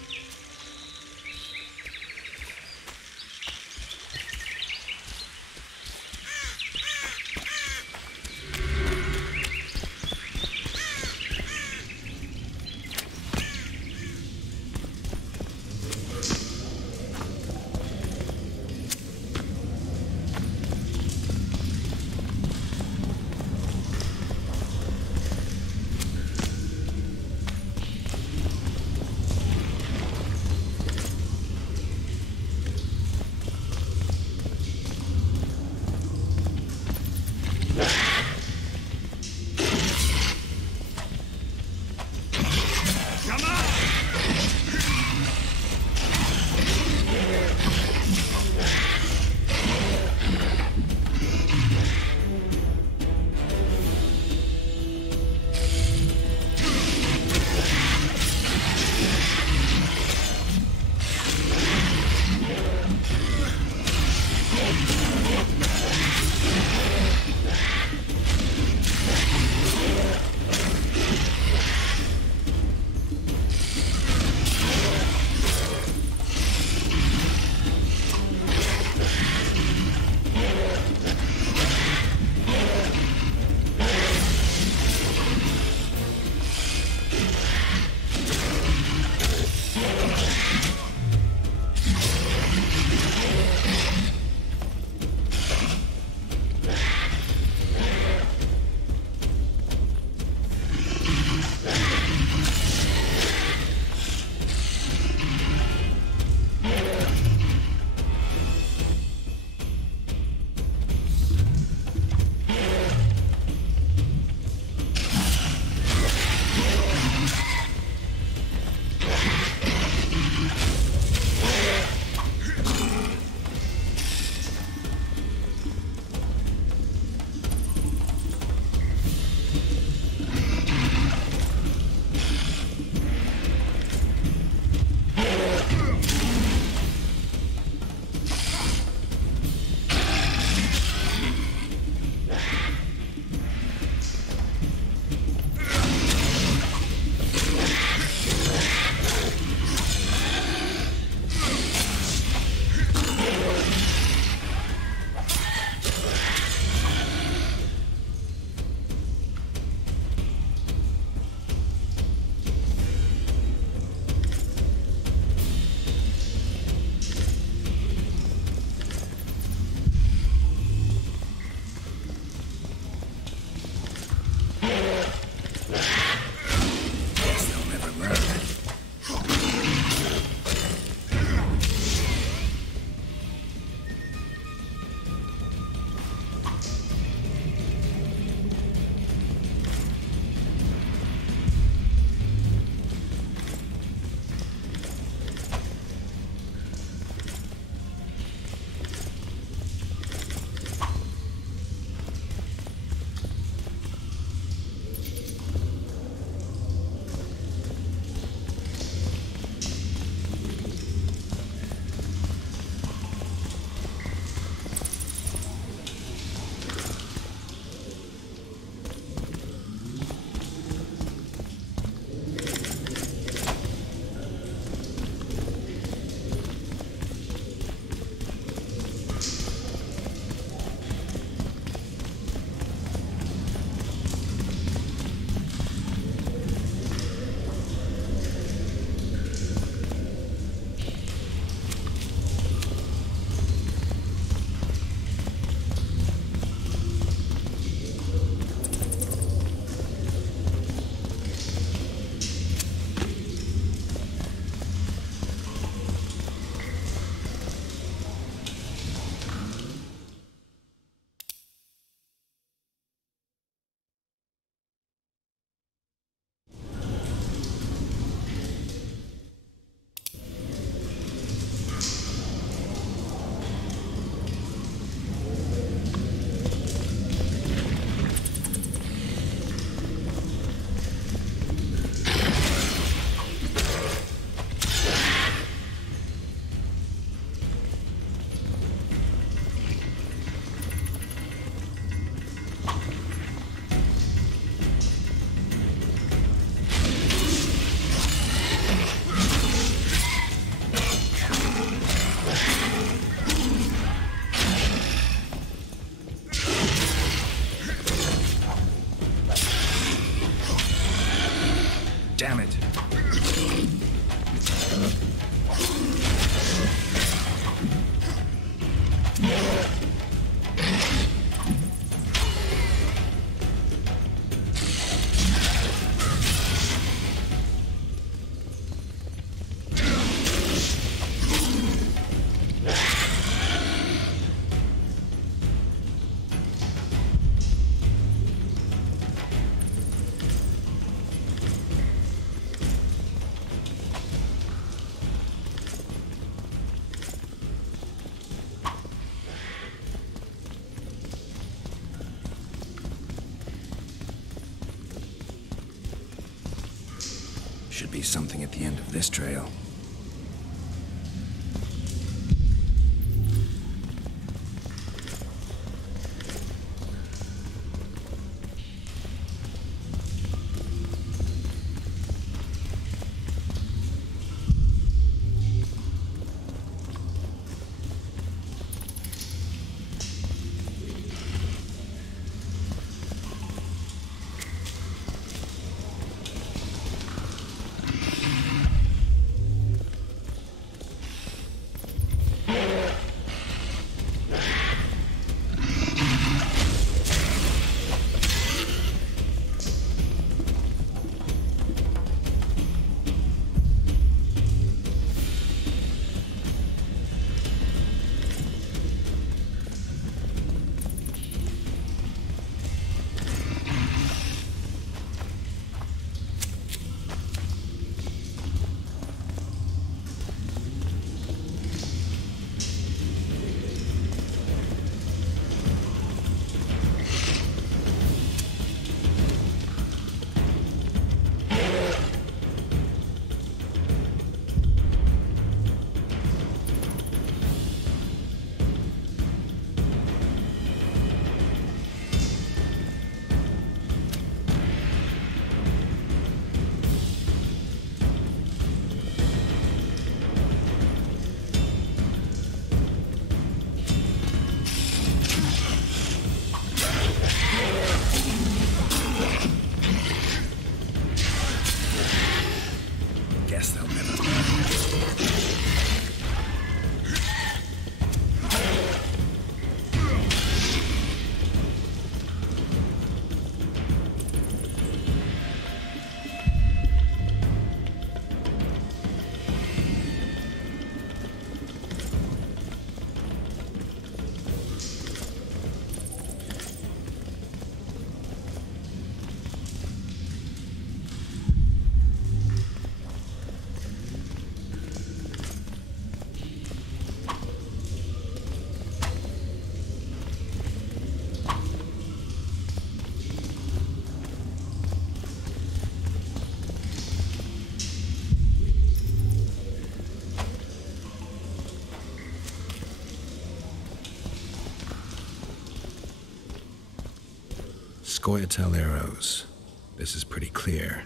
should be something at the end of this trail. Scoia'tael arrows. This is pretty clear.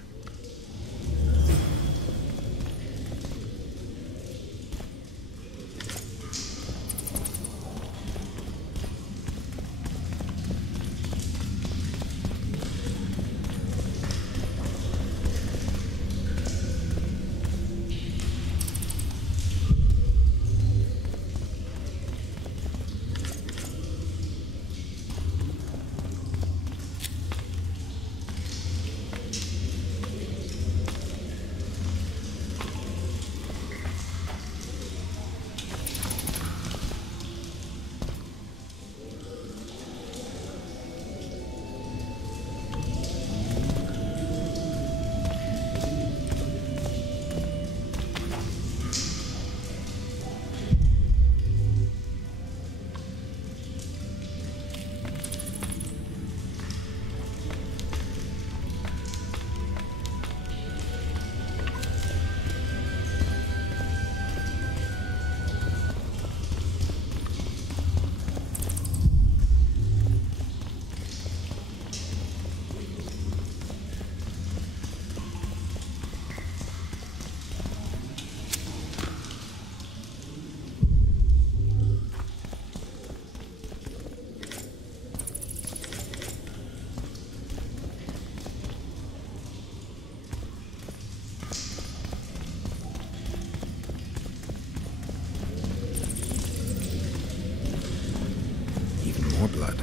More blood.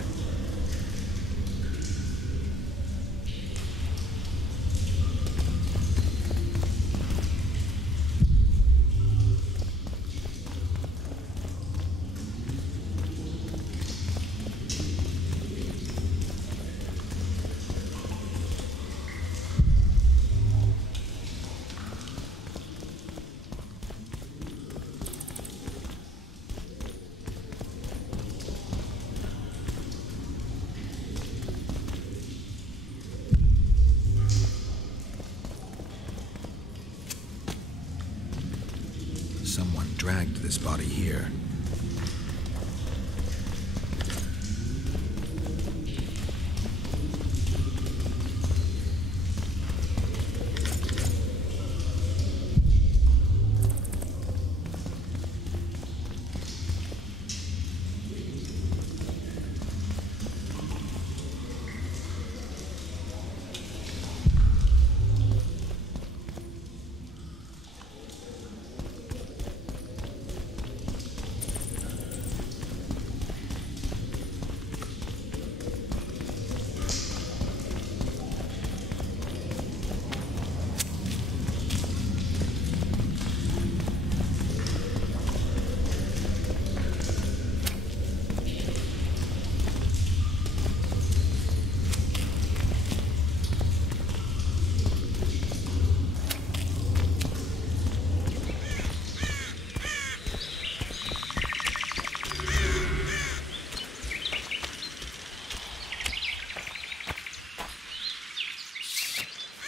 dragged this body here.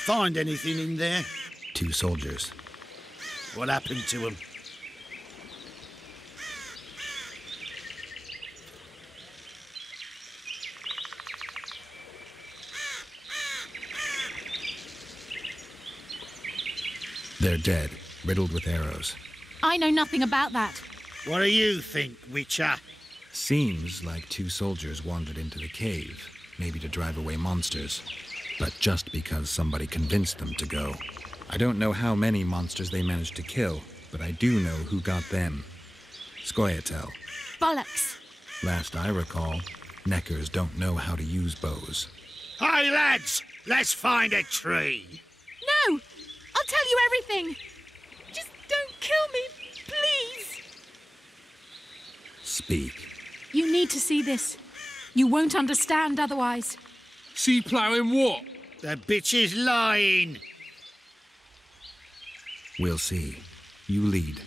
Find anything in there? 2 soldiers. What happened to them? They're dead, riddled with arrows. I know nothing about that. What do you think, Witcher? Seems like 2 soldiers wandered into the cave, maybe to drive away monsters. But just because somebody convinced them to go. I don't know how many monsters they managed to kill, but I do know who got them. Scoia'tael. Bollocks. Last I recall, Neckers don't know how to use bows. Hey, lads! Let's find a tree! No! I'll tell you everything! Just don't kill me, please! Speak. You need to see this. You won't understand otherwise. See ploughing what? The bitch is lying! We'll see. You lead.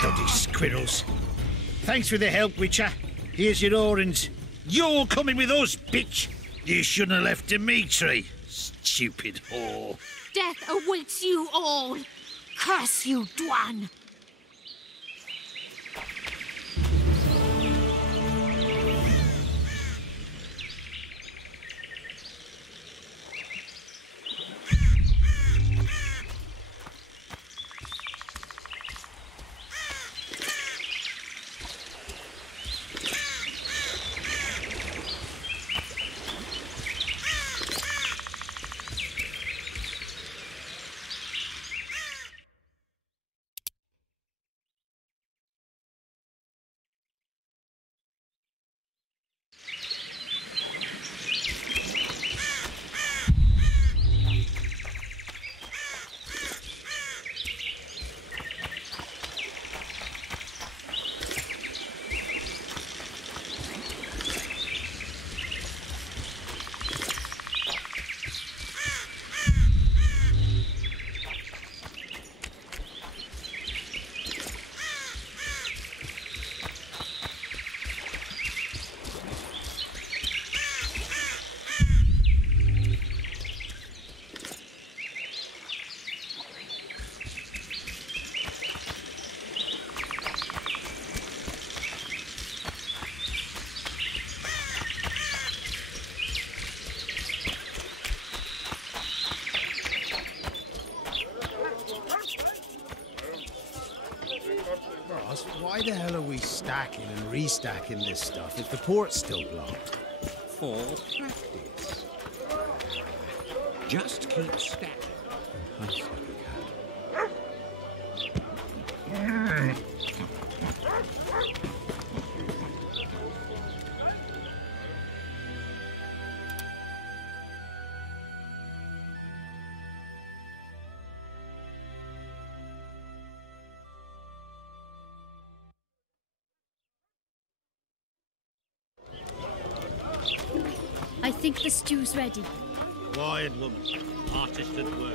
Bloody squirrels. Thanks for the help, Witcher. Here's your orange. You're coming with us, bitch! You shouldn't have left Dimitri. Stupid whore. Death awaits you all. Curse you, Dwan. Why the hell are we stacking and restacking this stuff if the port's still blocked? For practice. Just keep stacking. Hunt like a cat. I think the stew's ready. Quiet, woman. Artist at work.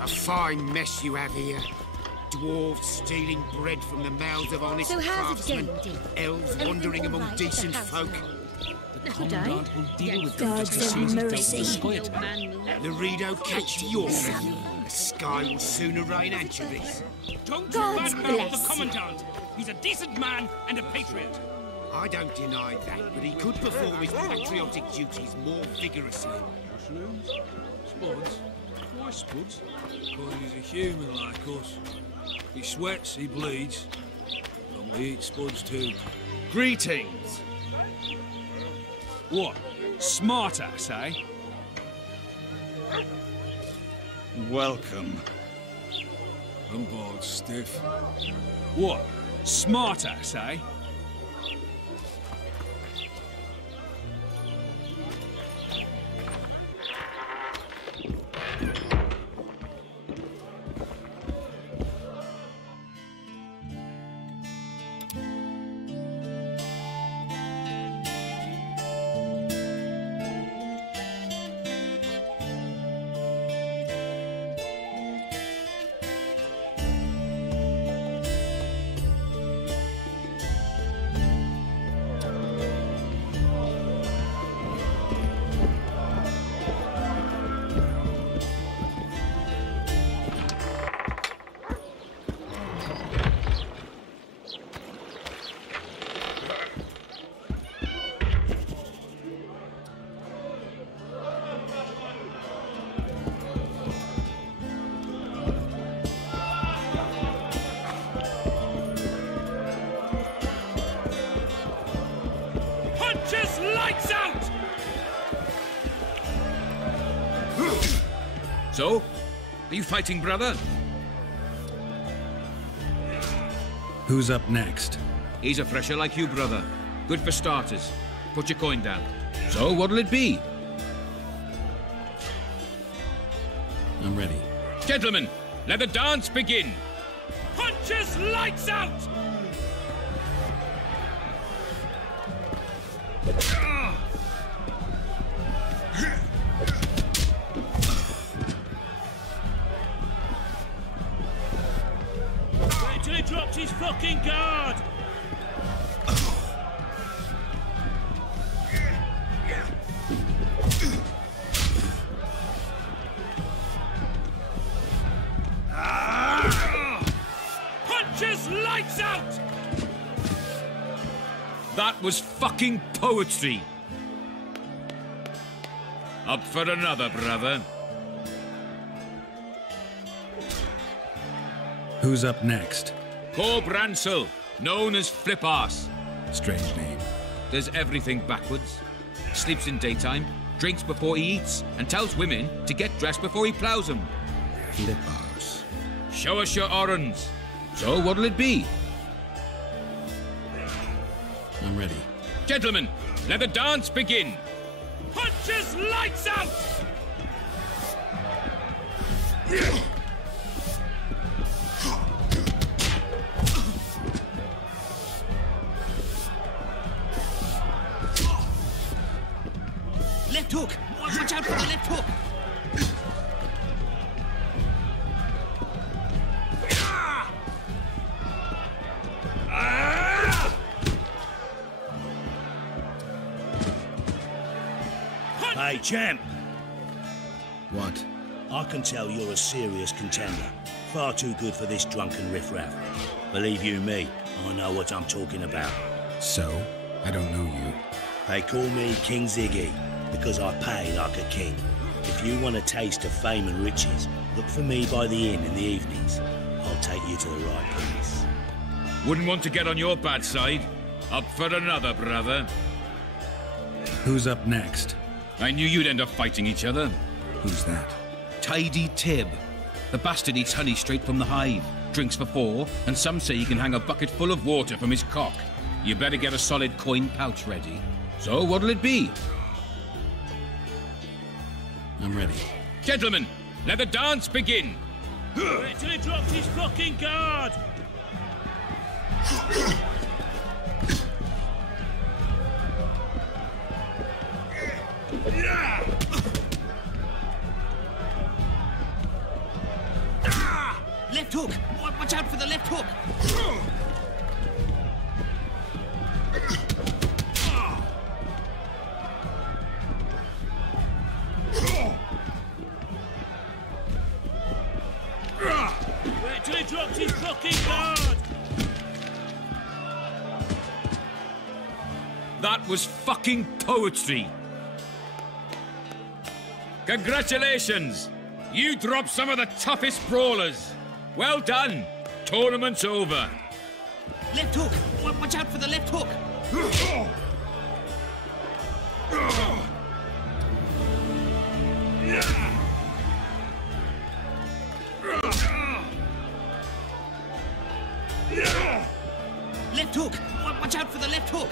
A fine mess you have here. Dwarves stealing bread from the mouths of honest So how's it craftsmen. going, Dean? Elves Everything wandering all among right at the decent house folk. now? Could I? will deal with them God's just as soon as it mercy. fills the squid. Laredo catch your friend. The sky will sooner rain anchovies. Don't God's badmouth the bless. Commandant. He's a decent man and a patriot. I don't deny that, but he could perform his patriotic duties more vigorously. Mushrooms? Spuds? Why spuds? Because he's a human like us. He sweats, he bleeds. And we eat spuds too. Greetings. What? Smartass, eh? Welcome. I'm bored stiff. What? Smartass, eh? Punches lights out! So, are you fighting, brother? Who's up next? He's a fresher like you, brother. Good for starters. Put your coin down. So, what'll it be? I'm ready. Gentlemen, let the dance begin! Punches lights out! Wait till he drops his fucking guard! Punches lights out! That was fucking poetry. Up for another, brother. Who's up next? Paul Bransell, known as Flip-Arse. Strange name. Does everything backwards. Sleeps in daytime, drinks before he eats, and tells women to get dressed before he ploughs them. Flip-Arse. Show us your orans. So what'll it be? I'm ready. Gentlemen, let the dance begin. Punches lights out! Left hook! Watch out for the left hook! Hey, champ. What? I can tell you're a serious contender. Far too good for this drunken riffraff. Believe you me, I know what I'm talking about. So? I don't know you. They call me King Ziggy, because I pay like a king. If you want a taste of fame and riches, look for me by the inn in the evenings. I'll take you to the right place. Wouldn't want to get on your bad side. Up for another, brother. Who's up next? I knew you'd end up fighting each other. Who's that? Tidy Tib. The bastard eats honey straight from the hive, drinks for 4, and some say he can hang a bucket full of water from his cock. You better get a solid coin pouch ready. So what'll it be? I'm ready. Gentlemen, let the dance begin. Wait till he drops his fucking guard! Left hook! Watch out for the left hook! Wait till he drops his fucking guard! That was fucking poetry. Congratulations! You dropped some of the toughest brawlers. Well done. Tournament's over. Left hook! Watch out for the left hook! Left hook! Watch out for the left hook!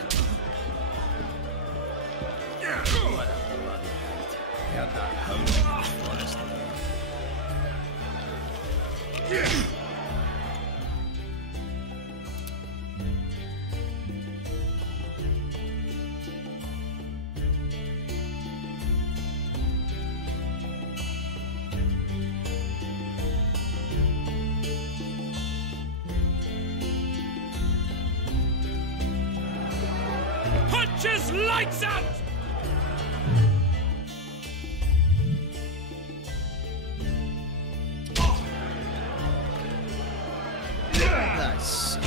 Punches lights out! Nice.